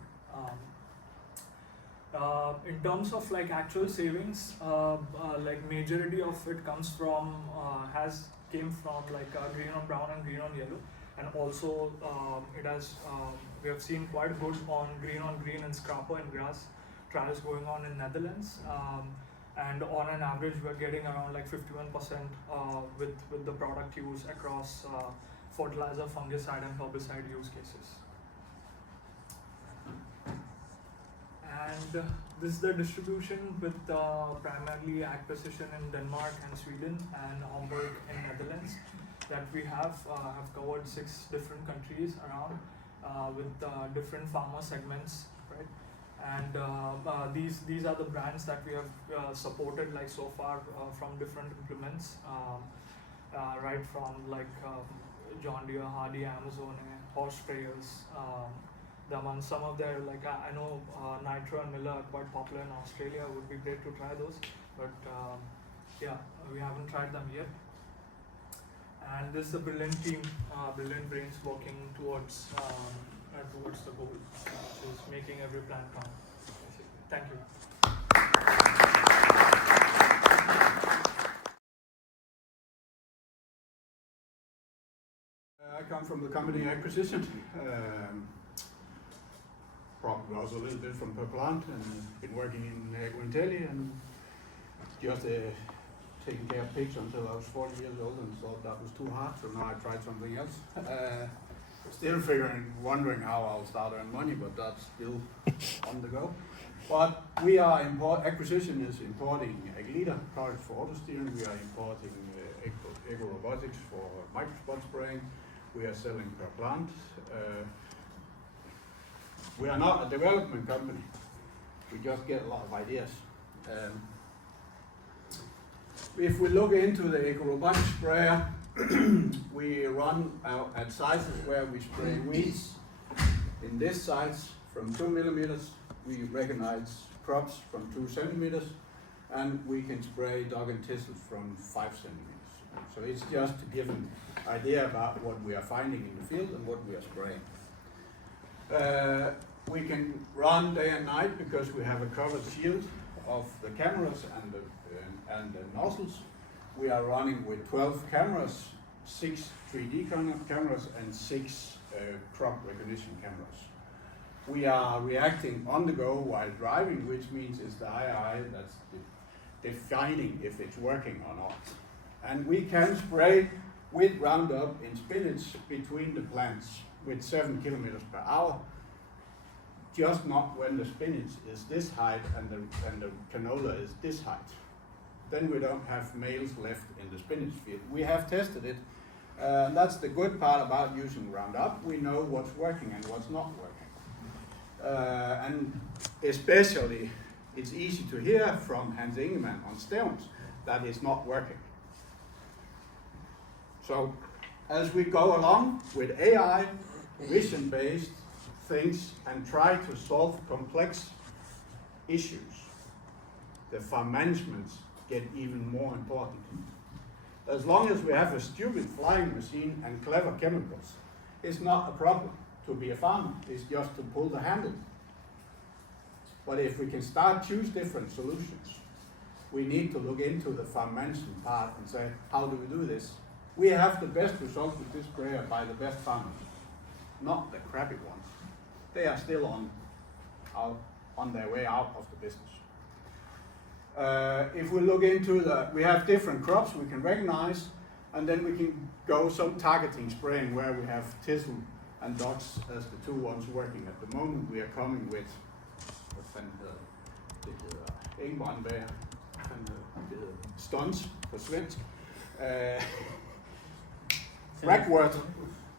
In terms of like actual savings, like majority of it comes from came from like green on brown and green on yellow, and also it has we have seen quite good on green and scraper and grass trials going on in Netherlands, and on an average we're getting around like 51% with the product use across fertilizer, fungicide and herbicide use cases. And this is the distribution with primarily AgPrecision in Denmark and Sweden, and Hamburg in Netherlands, that we have covered 6 different countries around with different farmer segments, right? And these are the brands that we have supported like so far from different implements, right from like John Deere, Hardy, Amazon, horse sprayers. Some of their, like I know Nitro and Miller are quite popular in Australia. It would be great to try those, but yeah, we haven't tried them yet. And this is a brilliant team, brilliant brains working towards the goal, which is making every plant count. Thank you. I come from the company AgPrecision. Probably also a little bit from PerPlant, and been working in AgroIntelli and just taking care of pigs until I was 40 years old, and thought that was too hard, so now I tried something else. Still wondering how I'll start earning money, but that's still on the go. But we are AgPrecision is importing AgLeader products for auto steering. We are importing EcoRobotix for microspot spraying. We are selling PerPlant. We are not a development company. We just get a lot of ideas. If we look into the EcoRobotix sprayer, we run at sizes where we spray weeds. In this size, from 2 millimeters, we recognize crops from 2 centimeters, and we can spray dog and thistles from 5 centimeters. So it's just to give an idea about what we are finding in the field and what we are spraying. We can run day and night because we have a covered shield of the cameras and the nozzles. We are running with 12 cameras, 6 3D cameras and 6 crop recognition cameras. We are reacting on the go while driving, which means it's the AI that's defining if it's working or not. And we can spray with Roundup in spinach between the plants with 7 kilometers per hour. just not when the spinach is this height and the canola is this height. Then we don't have males left in the spinach field. We have tested it. That's the good part about using Roundup. We know what's working and what's not working. And especially, it's easy to hear from Hans Ingemann on stems that it's not working. So, as we go along with AI, vision-based things, and try to solve complex issues, the farm management get even more important. As long as we have a stupid flying machine and clever chemicals, it's not a problem to be a farmer. It's just to pull the handle. But if we can start choose different solutions, we need to look into the farm management part and say, how do we do this? We have the best result with this sprayer by the best farmers, not the crappy ones. They are still on their way out of the business. If we look into we have different crops we can recognize, and then we can go some targeting spraying where we have thistle and dots as the two ones working at the moment. We are coming with engbåndbær and stunts for svensk.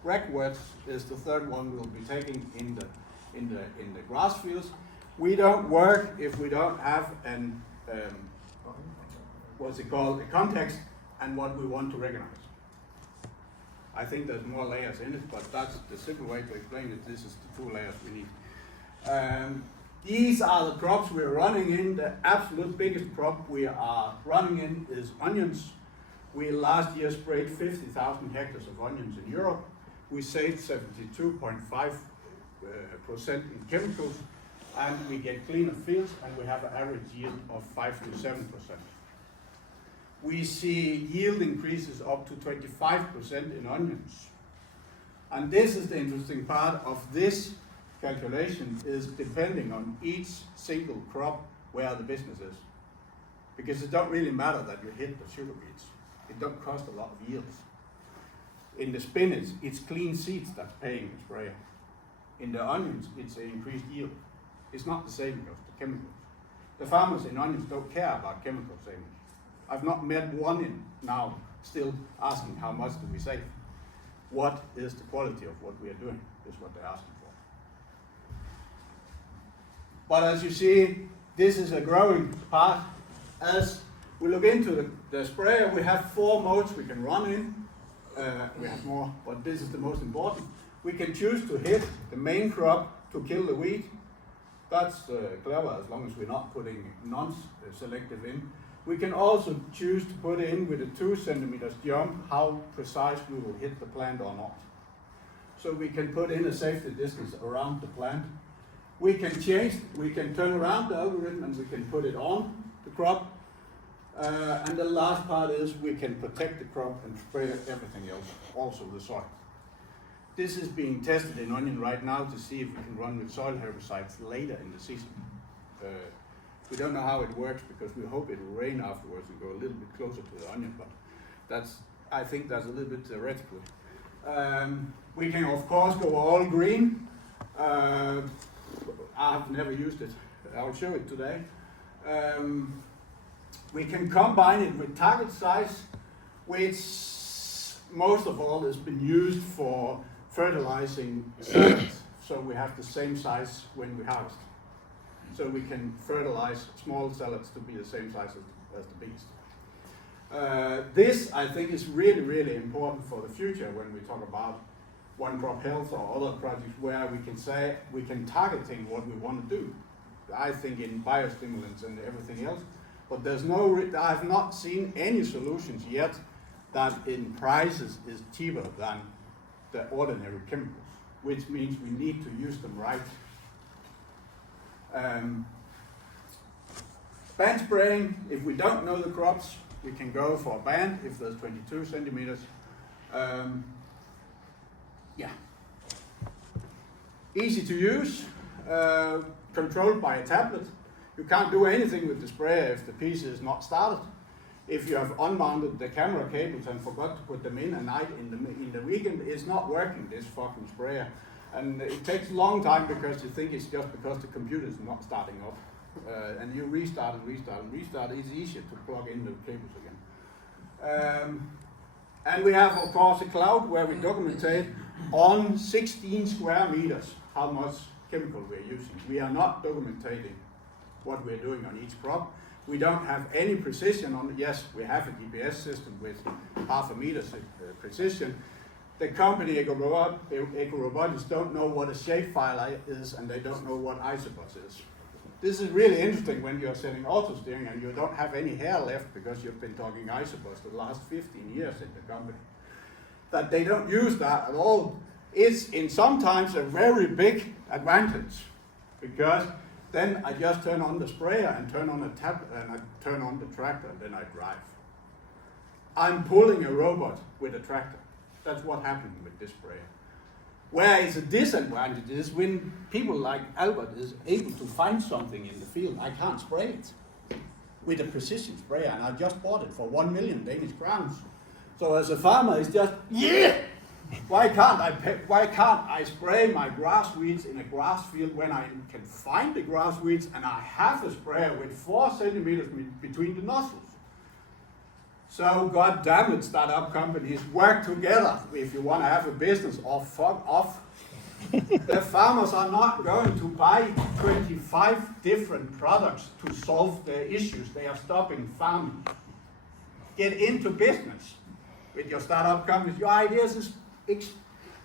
Ragwort is the third one we'll be taking in the grass fields. We don't work if we don't have an what's it called, a context and what we want to recognize. I think there's more layers in it, but that's the simple way to explain it. This is the 2 layers we need. These are the crops we're running in. The absolute biggest crop we are running in is onions. We last year sprayed 50,000 hectares of onions in Europe. We saved 72.5% in chemicals, and we get cleaner fields, and we have an average yield of 5 to 7%. We see yield increases up to 25% in onions. And this is the interesting part of this calculation, is depending on each single crop where the business is. Because it don't really matter that you hit the sugar beets. It don't cost a lot of yields. In the spinach, it's clean seeds that's paying the sprayer. In the onions, it's an increased yield. It's not the saving of the chemicals. The farmers in onions don't care about chemical savings. I've not met one in now still asking how much do we save. What is the quality of what we are doing is what they're asking for. But as you see, this is a growing part. As we look into the sprayer, we have 4 modes we can run in. We have more, but this is the most important. We can choose to hit the main crop to kill the weed. That's clever as long as we're not putting non-selective in. We can also choose to put in with a 2 centimeters jump how precise we will hit the plant or not. So we can put in a safety distance around the plant. We can turn around the algorithm and we can put it on the crop. And the last part is we can protect the crop and spray everything else, also the soil. This is being tested in onion right now to see if we can run with soil herbicides later in the season. We don't know how it works because we hope it will rain afterwards and go a little bit closer to the onion, but I think that's a little bit theoretical. We can of course go all green. I've never used it. I'll show it today. We can combine it with target size, which most of all has been used for fertilizing salads. So we have the same size when we harvest. So we can fertilize small salads to be the same size as the biggest. This, I think, is really, really important for the future when we talk about OneCropHealth or other projects where we can say, we can targeting what we want to do. I think in biostimulants and everything else, but there's I have not seen any solutions yet that in prices is cheaper than the ordinary chemicals, which means we need to use them right. Band spraying, if we don't know the crops, we can go for a band if there's 22 centimeters. Yeah. Easy to use, controlled by a tablet. You can't do anything with the sprayer if the piece is not started. If you have unmounted the camera cables and forgot to put them in at night in the weekend, it's not working, this fucking sprayer. And it takes a long time because you think it's just because the computer is not starting up. And you restart and restart and restart, it's easier to plug in the cables again. And we have, of course, a cloud where we documentate on 16 square meters how much chemical we're using. We are not documenting what we're doing on each crop. We don't have any precision on it. Yes, we have a GPS system with 0.5 meter precision. The company EcoRobotix don't know what a shapefile is, and they don't know what isobus is. This is really interesting when you're selling auto steering and you don't have any hair left because you've been talking isobus the last 15 years in the company. That they don't use that at all is in sometimes a very big advantage, because then I just turn on the sprayer and turn on a tablet and I turn on the tractor and then I drive. I'm pulling a robot with a tractor. That's what happened with this sprayer. Where it's a disadvantage is when people like Albert is able to find something in the field. I can't spray it with a precision sprayer, and I just bought it for 1 million Danish crowns. So as a farmer, it's just, yeah! Why can't I spray my grass weeds in a grass field when I can find the grass weeds and I have a sprayer with 4 centimeters between the nostrils? So God damn it, startup companies, work together if you want to have a business, or fuck off. The farmers are not going to buy 25 different products to solve their issues. They are stopping farming. Get into business with your startup companies. Your ideas is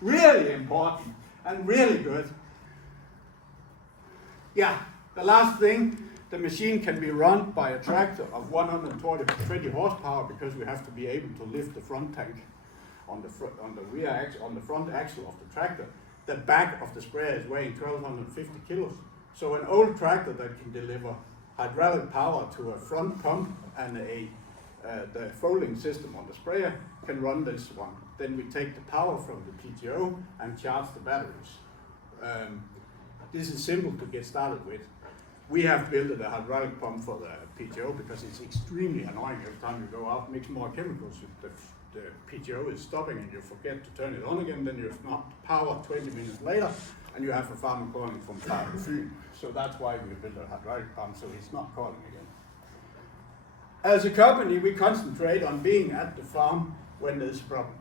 really important and really good. Yeah, the last thing, the machine can be run by a tractor of 120 horsepower because we have to be able to lift the front tank on the front axle of the tractor. The back of the sprayer is weighing 1,250 kilos. So an old tractor that can deliver hydraulic power to a front pump and the folding system on the sprayer can run this one. Then we take the power from the PTO and charge the batteries. This is simple to get started with. We have built a hydraulic pump for the PTO because it's extremely annoying every time you go out, mix more chemicals. The PTO is stopping and you forget to turn it on again, then you've not power 20 minutes later and you have a farmer calling from far field. So that's why we built a hydraulic pump, so he's not calling again. As a company, we concentrate on being at the farm when there's a problem.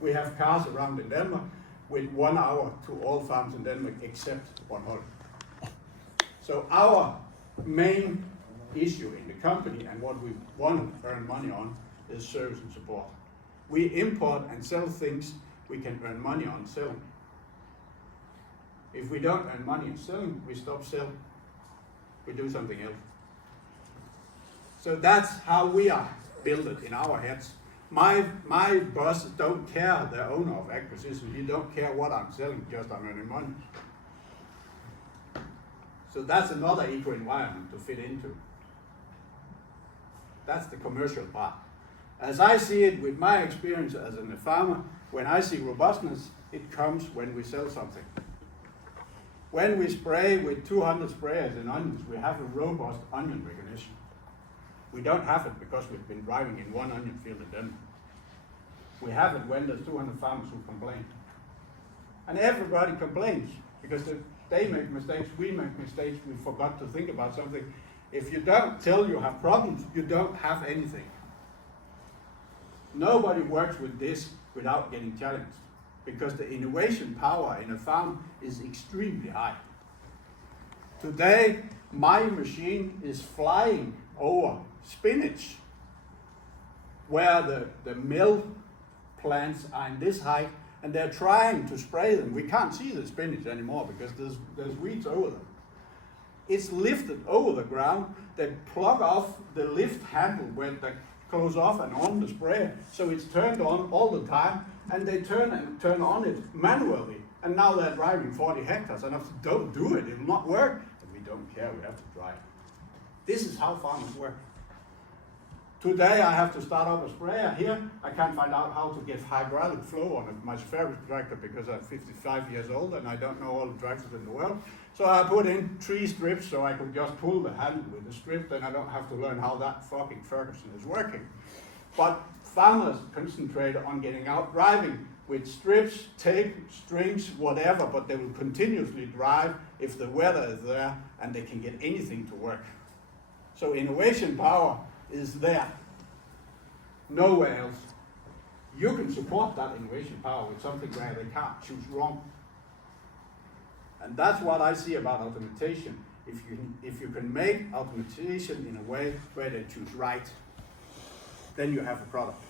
We have cars around in Denmark with 1 hour to all farms in Denmark except Bornholm. So our main issue in the company and what we want to earn money on is service and support. We import and sell things we can earn money on selling. If we don't earn money on selling, we stop selling. We do something else. So that's how we are built it in our heads. My boss don't care, the owner of AgPrecision, he don't care what I'm selling, just I'm earning money. So that's another eco-environment to fit into. That's the commercial part. As I see it with my experience as a farmer, when I see robustness, it comes when we sell something. When we spray with 200 sprayers in onions, we have a robust onion recognition. We don't have it because we've been driving in one onion field in Denmark. We have it when there's 200 farmers who complain. And everybody complains because they make mistakes, we make mistakes, we forgot to think about something. If you don't tell you have problems, you don't have anything. Nobody works with this without getting challenged because the innovation power in a farm is extremely high. Today, my machine is flying over spinach where the mill plants are in this height and they're trying to spray them. We can't see the spinach anymore because there's weeds over them. It's lifted over the ground. They plug off the lift handle when they close off and on the sprayer, so it's turned on all the time, and they turn on it manually. And now they're driving 40 hectares, and I said, don't do it, it will not work. And we don't care, we have to drive. This is how farmers work. Today I have to start up a sprayer here. I can't find out how to get hydraulic flow on my favorite tractor because I'm 55 years old and I don't know all the tractors in the world. So I put in 3 strips so I could just pull the handle with the strip, then I don't have to learn how that fucking Ferguson is working. But farmers concentrate on getting out driving with strips, tape, strings, whatever, but they will continuously drive if the weather is there and they can get anything to work. So innovation power is there, nowhere else. You can support that innovation power with something where they can't choose wrong. And that's what I see about automation. If you can make automation in a way where they choose right, then you have a product.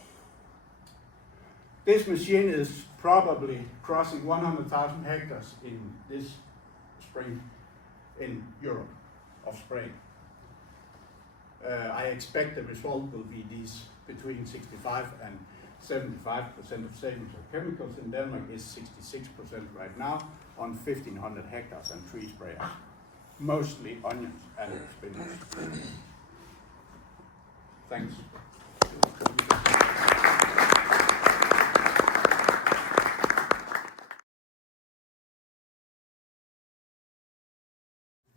This machine is probably crossing 100,000 hectares in this spring in Europe of spraying. I expect the result will be these between 65 and 75% of savings of chemicals. In Denmark is 66% right now on 1,500 hectares and tree sprayers, mostly onions and spinach. Thanks.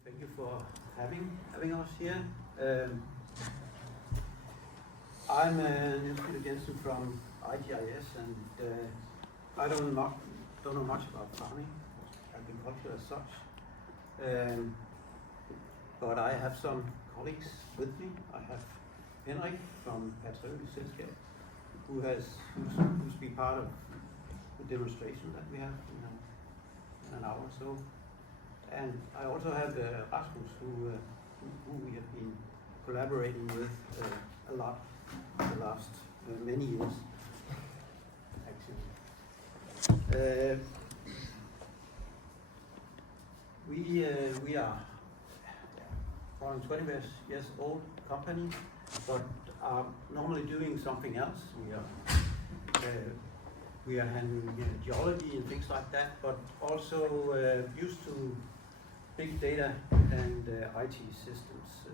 Thank you for having us here. I'm Niels-Peter Jensen from I-GIS, and I don't know much about farming, agriculture as such. But I have some colleagues with me. I have Henrik from PerPlant, who's been part of the demonstration that we have in an hour or so. And I also have Rasmus, who we have been collaborating with a lot the last many years, actually. We are around 20 years old company, but are normally doing something else. We are handling geology and things like that, but also used to big data and IT systems,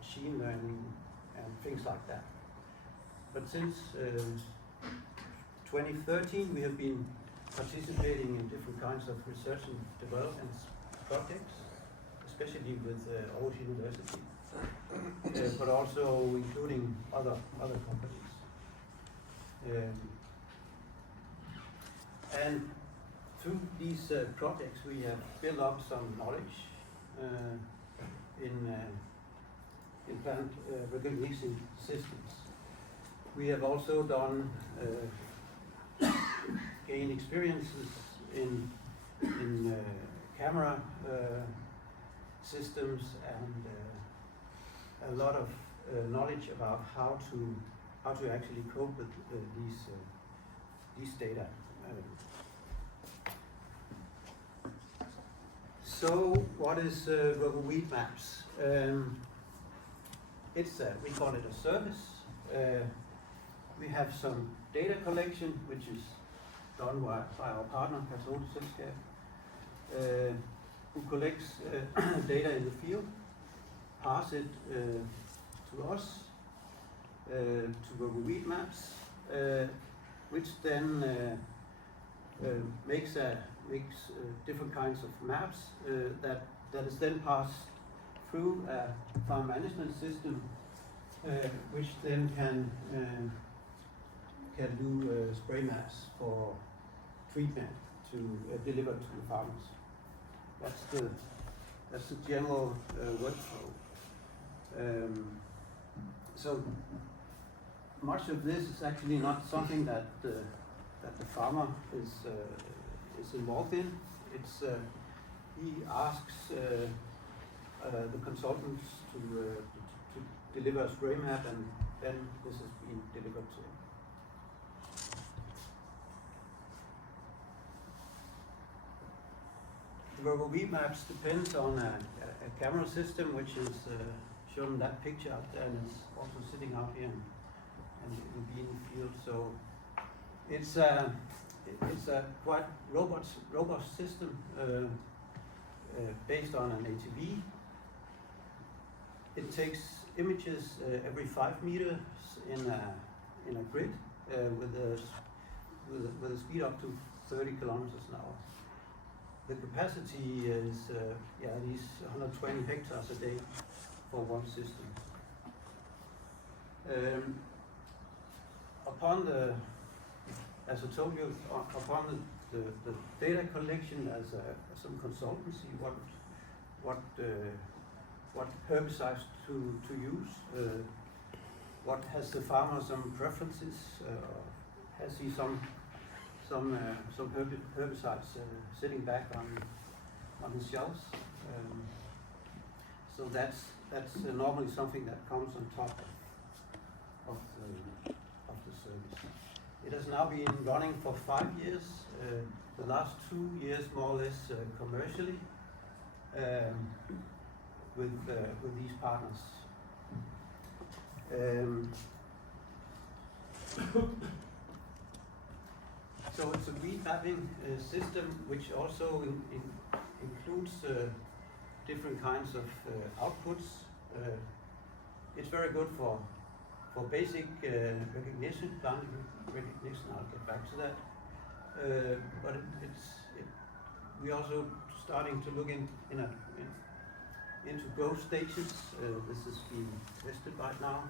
machine learning and things like that. But since 2013 we have been participating in different kinds of research and development projects, especially with Aarhus University, but also including other companies. And through these projects we have built up some knowledge in plant recognition systems. We have also gained experiences in camera systems and a lot of knowledge about how to actually cope with these data. So what is RoboWeedMaps? We call it a service. We have some data collection, which is done by our partner, PerPlant, who collects data in the field, pass it to us, to RoboWeedMaps, which then makes different kinds of maps that is then passed through a farm management system, which then can do spray maps for treatment to deliver to the farmers. That's the general workflow. So much of this is actually not something that the farmer is involved in. It's he asks the consultants to deliver a spray map, and then this is being delivered to him. The RoboWeedMaps depends on a camera system, which is shown in that picture out there, and it's also sitting out here and it will be in the field. So it's a quite robust system based on an ATV. It takes images every 5 meters in a grid with a speed up to 30 kilometers an hour. The capacity is these 120 hectares a day for one system. as I told you, upon the data collection as some consultancy, what herbicides to use, what has the farmer some preferences, has he some herbicides sitting back on his shelves. So that's normally something that comes on top of the service. It has now been running for 5 years. The last 2 years, more or less, commercially, with these partners. So it's a weed mapping system which also includes different kinds of outputs. It's very good for basic recognition, plant recognition. I'll get back to that. But we're also starting to look into growth stages. This is being tested right now.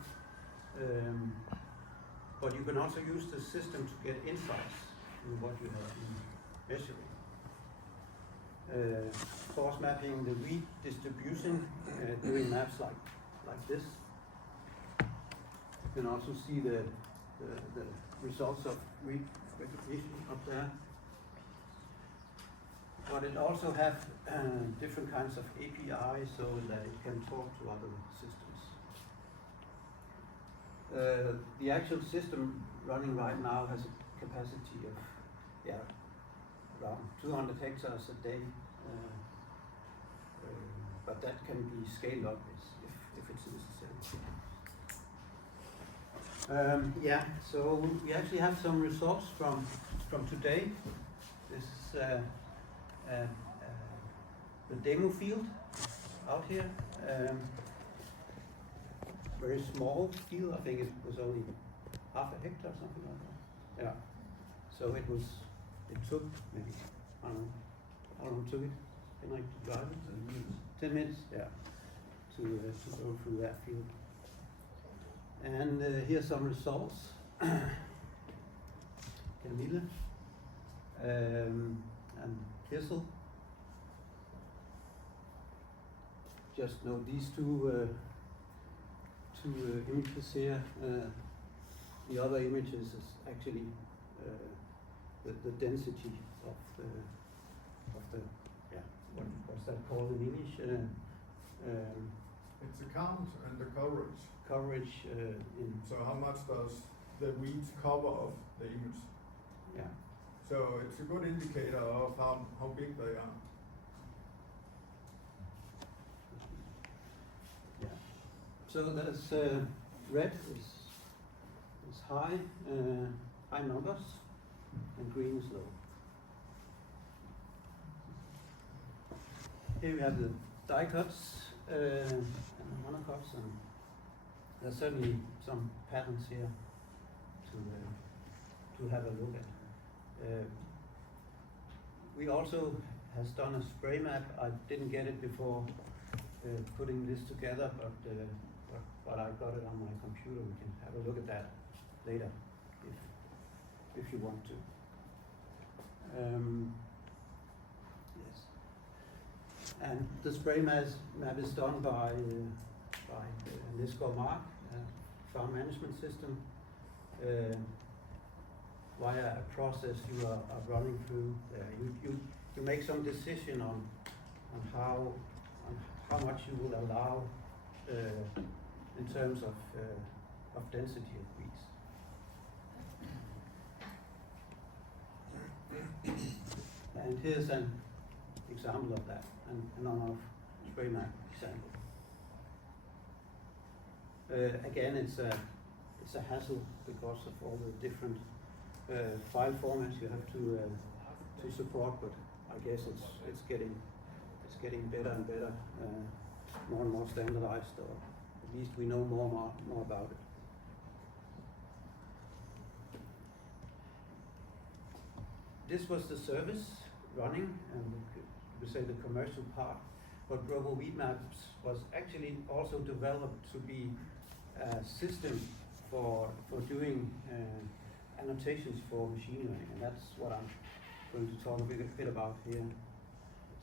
But you can also use the system to get insights in what you have been measuring. Force mapping the weed distribution, doing maps like this. You can also see the results of weed recognition up there. But it also have different kinds of APIs so that it can talk to other systems. The actual system running right now has a capacity of around 200 hectares a day, but that can be scaled up if it's necessary. So we actually have some results from today. This is the demo field out here. Very small field. I think it was only half a hectare, something like that. Yeah. So it took maybe, I don't know how long it took it. 10 minutes to drive it? 10 minutes. 10 minutes, yeah. To go through that field. And here's some results. Camille and Kissel. Just note these two images here. The other images is actually the density of the what's that called in English? It's a count and the coverage. Coverage So how much does the weeds cover of the image? Yeah. So it's a good indicator of how big they are. Yeah. So there's red is high numbers, and green is low. Here we have the die cuts and monocuts, and there's certainly some patterns here to have a look at. We also has done a spray map. I didn't get it before putting this together, but I got it on my computer. We can have a look at that later if you want to. Yes. And the spray map is done by Niels-Peter farm management system via a process you are running through. You make some decision on how much you will allow in terms of density of weeds. And here's an example of that, an on-off spray map example. Again, it's a hassle because of all the different file formats you have to support, but I guess it's getting better and better, more and more standardized, or at least we know more about it. This was the service running, and we say the commercial part, but RoboWeedMaps was actually also developed to be a system for doing annotations for machine learning, and that's what I'm going to talk a bit about here.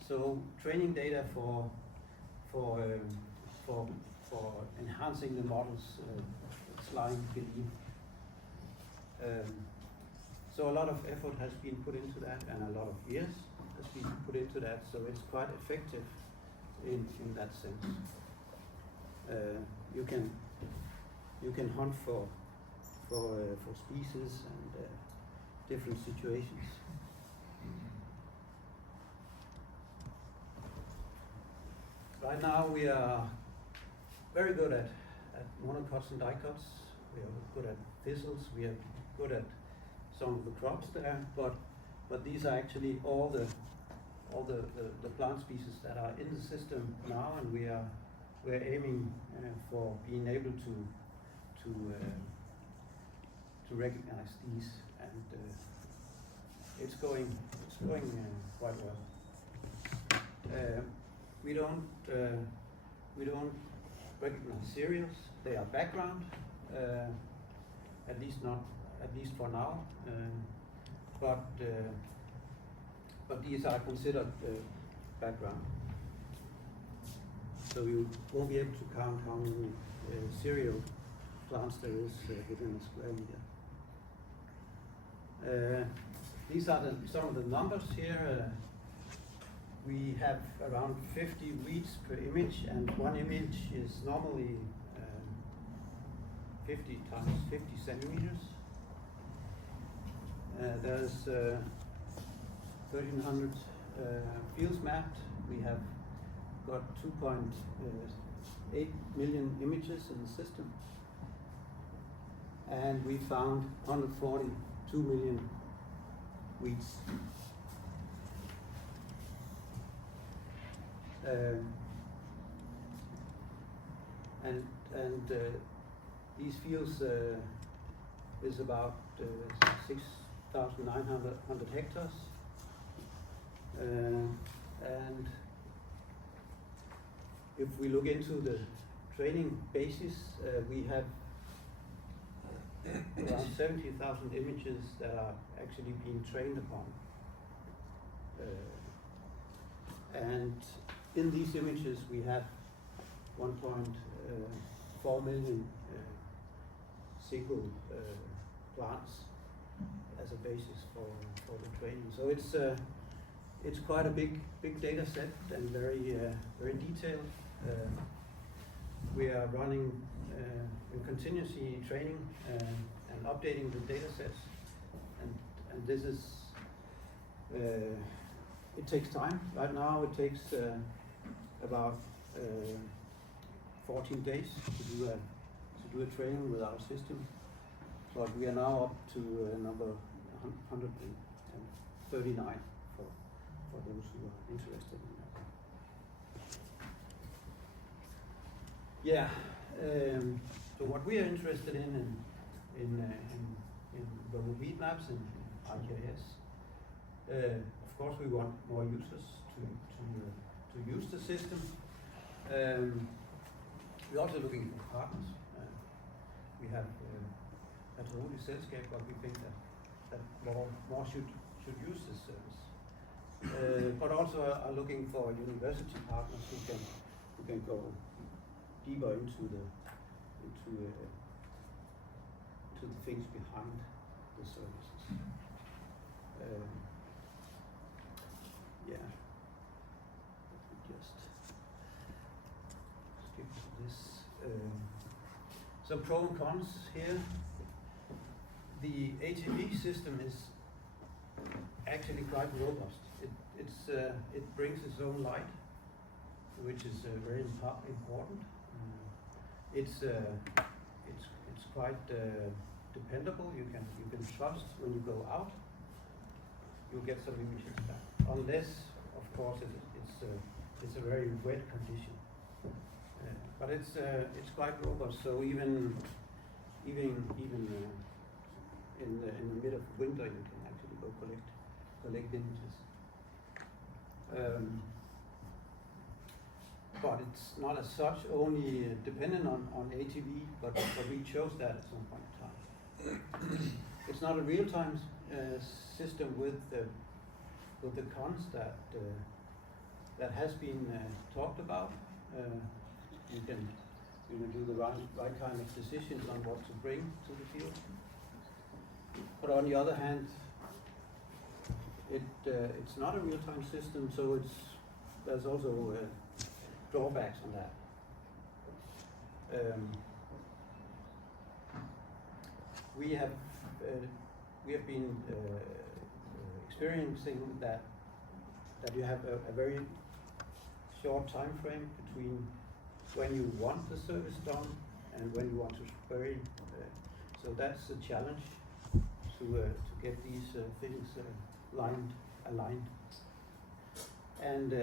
So training data for enhancing the models lying beneath. So a lot of effort has been put into that, and a lot of years has been put into that. So it's quite effective in that sense. You can hunt for species and different situations. Right now we are very good at monocots and dicots. We are good at thistles. We are good at some of the crops there, but these are actually all the plant species that are in the system now, and we're aiming for being able to recognize these, and it's going quite well. We don't recognize cereals. They are background, at least for now. But these are considered background. So you won't be able to count how many cereal plants there is within a square meter. These are some of the numbers here. We have around 50 weeds per image, and one image is normally 50 times 50 centimeters. There's 1,300 fields mapped. We have got 2.8 million images in the system, and we found 142 million weeds. These fields is about 6,900 hectares, and if we look into the training basis, we have around 70,000 images that are actually being trained upon, and in these images we have 1.4 million single plants as a basis for the training. So it's quite a big data set and very detailed. We are running in continuously training and updating the data sets, and this is it takes time. Right now it takes about 14 days to do a training with our system, but we are now up to number 139 for those who are interested in that. Yeah. So what we are interested in RoboWeedMaps and I-GIS. Of course, we want more users to use the system. We're also looking for partners. We have Agrovi, but we think that more should use this service. But also are looking for university partners who can go deeper into the things behind the services. Yeah. Just skip to this. Some pro and cons here. The ATV system is actually quite robust. It brings its own light, which is very important. It's quite dependable. You can trust when you go out, you'll get some images back. Unless, of course, it's a very wet condition. But it's quite robust. So even in the middle of winter, you can actually go collect images. But it's not as such only dependent on ATV, but we chose that at some point in time. it's not a real-time system with the cons that has been talked about. You can do the right kind of decisions on what to bring to the field. But on the other hand, it's not a real-time system, so there's also drawbacks on that. We have been experiencing that you have a very short time frame between when you want the service done and when you want to query. So that's a challenge to get these things aligned. And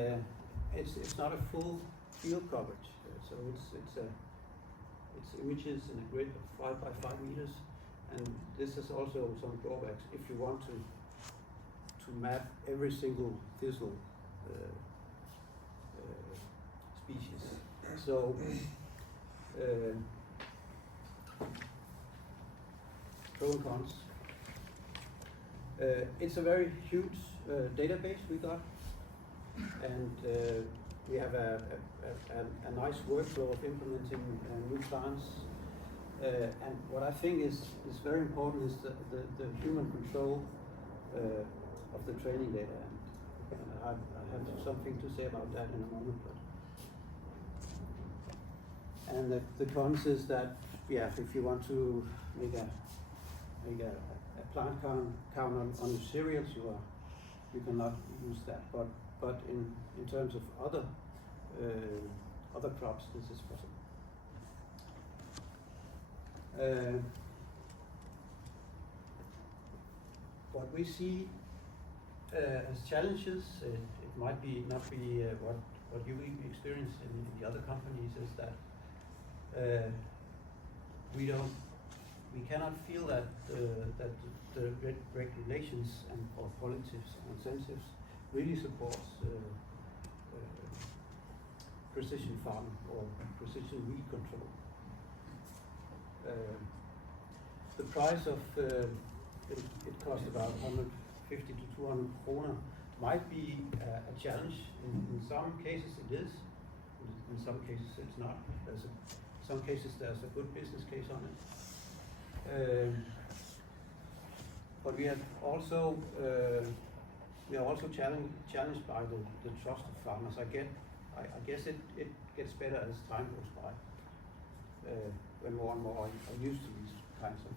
it's not a full field coverage, so it's images in a grid of 5 by 5 meters, and this has also some drawbacks if you want to map every single thistle species. So pros and cons. It's a very huge database we got, and we have a nice workflow of implementing new plants. And what I think is very important is the human control of the training data. And I have something to say about that in a moment. And the cons is that, yeah, if you want to make a plant count on the cereals, you cannot use that. But in terms of other crops, this is possible. What we see as challenges, it might not be what you experience in the other companies, is that we cannot feel that the regulations or politics and incentives really supports precision farming or precision weed control. The price of it costs about 150 to 200 kroner might be a challenge. In some cases it is, in some cases it's not. Some cases there's a good business case on it. But we are also challenged by the trust of farmers. I guess it gets better as time goes by. When more and more are used to these kinds of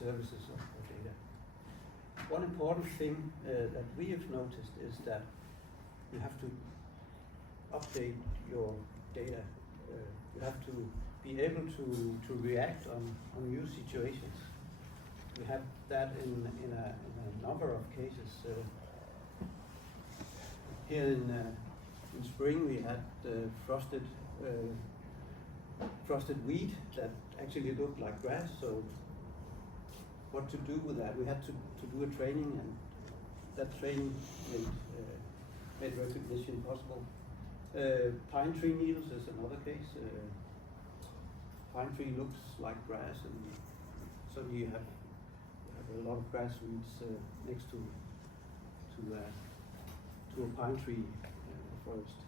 services or data. One important thing that we have noticed is that you have to update your data. You have to be able to react on new situations. We have that in a number of cases. Here in spring we had frosted wheat that actually looked like grass. So what to do with that? We had to do a training, and that training made recognition possible. Pine tree needles is another case. Pine tree looks like grass, and suddenly you have a lot of grass weeds next to a pine tree forest.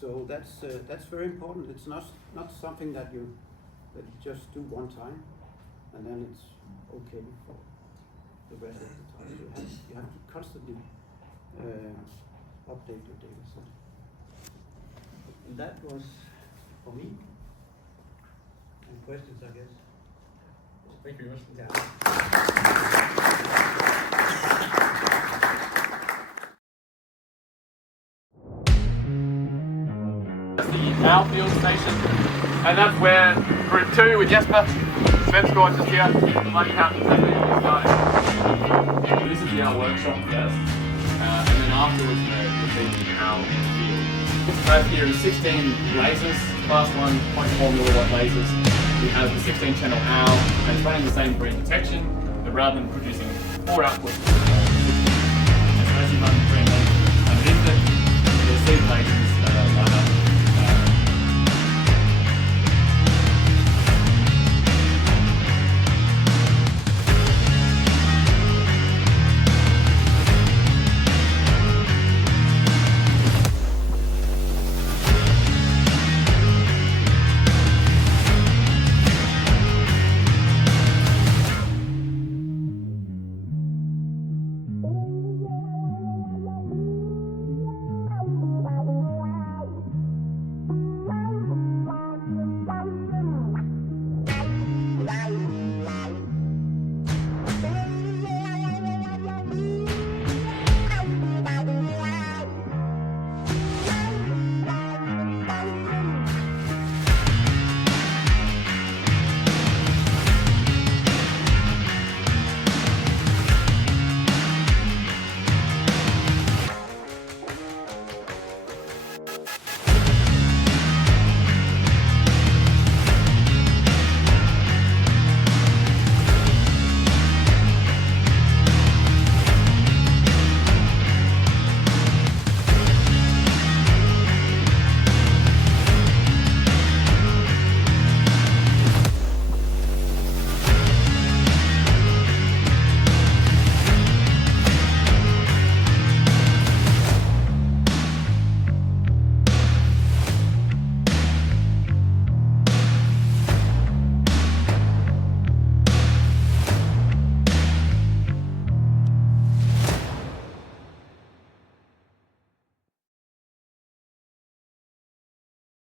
So that's very important. It's not something that you just do one time and then it's okay for the rest of the time. You have to constantly update your data set. And that was for me. Any questions, I guess? Thank you very much. Yeah. That's the Owl Field Station, and that's where Group 2 with Jesper, Svensgaard just here, light captain has been started. This is the Owl workshop first, and then afterwards you'll see the Owl Field. Right here is 16 lasers, class 1 0.4 milliwatt lasers. We have the 16 channel Owl, and it's running the same green detection, but rather than producing 4 outputs, as you run the green underneath it, you'll see the lasers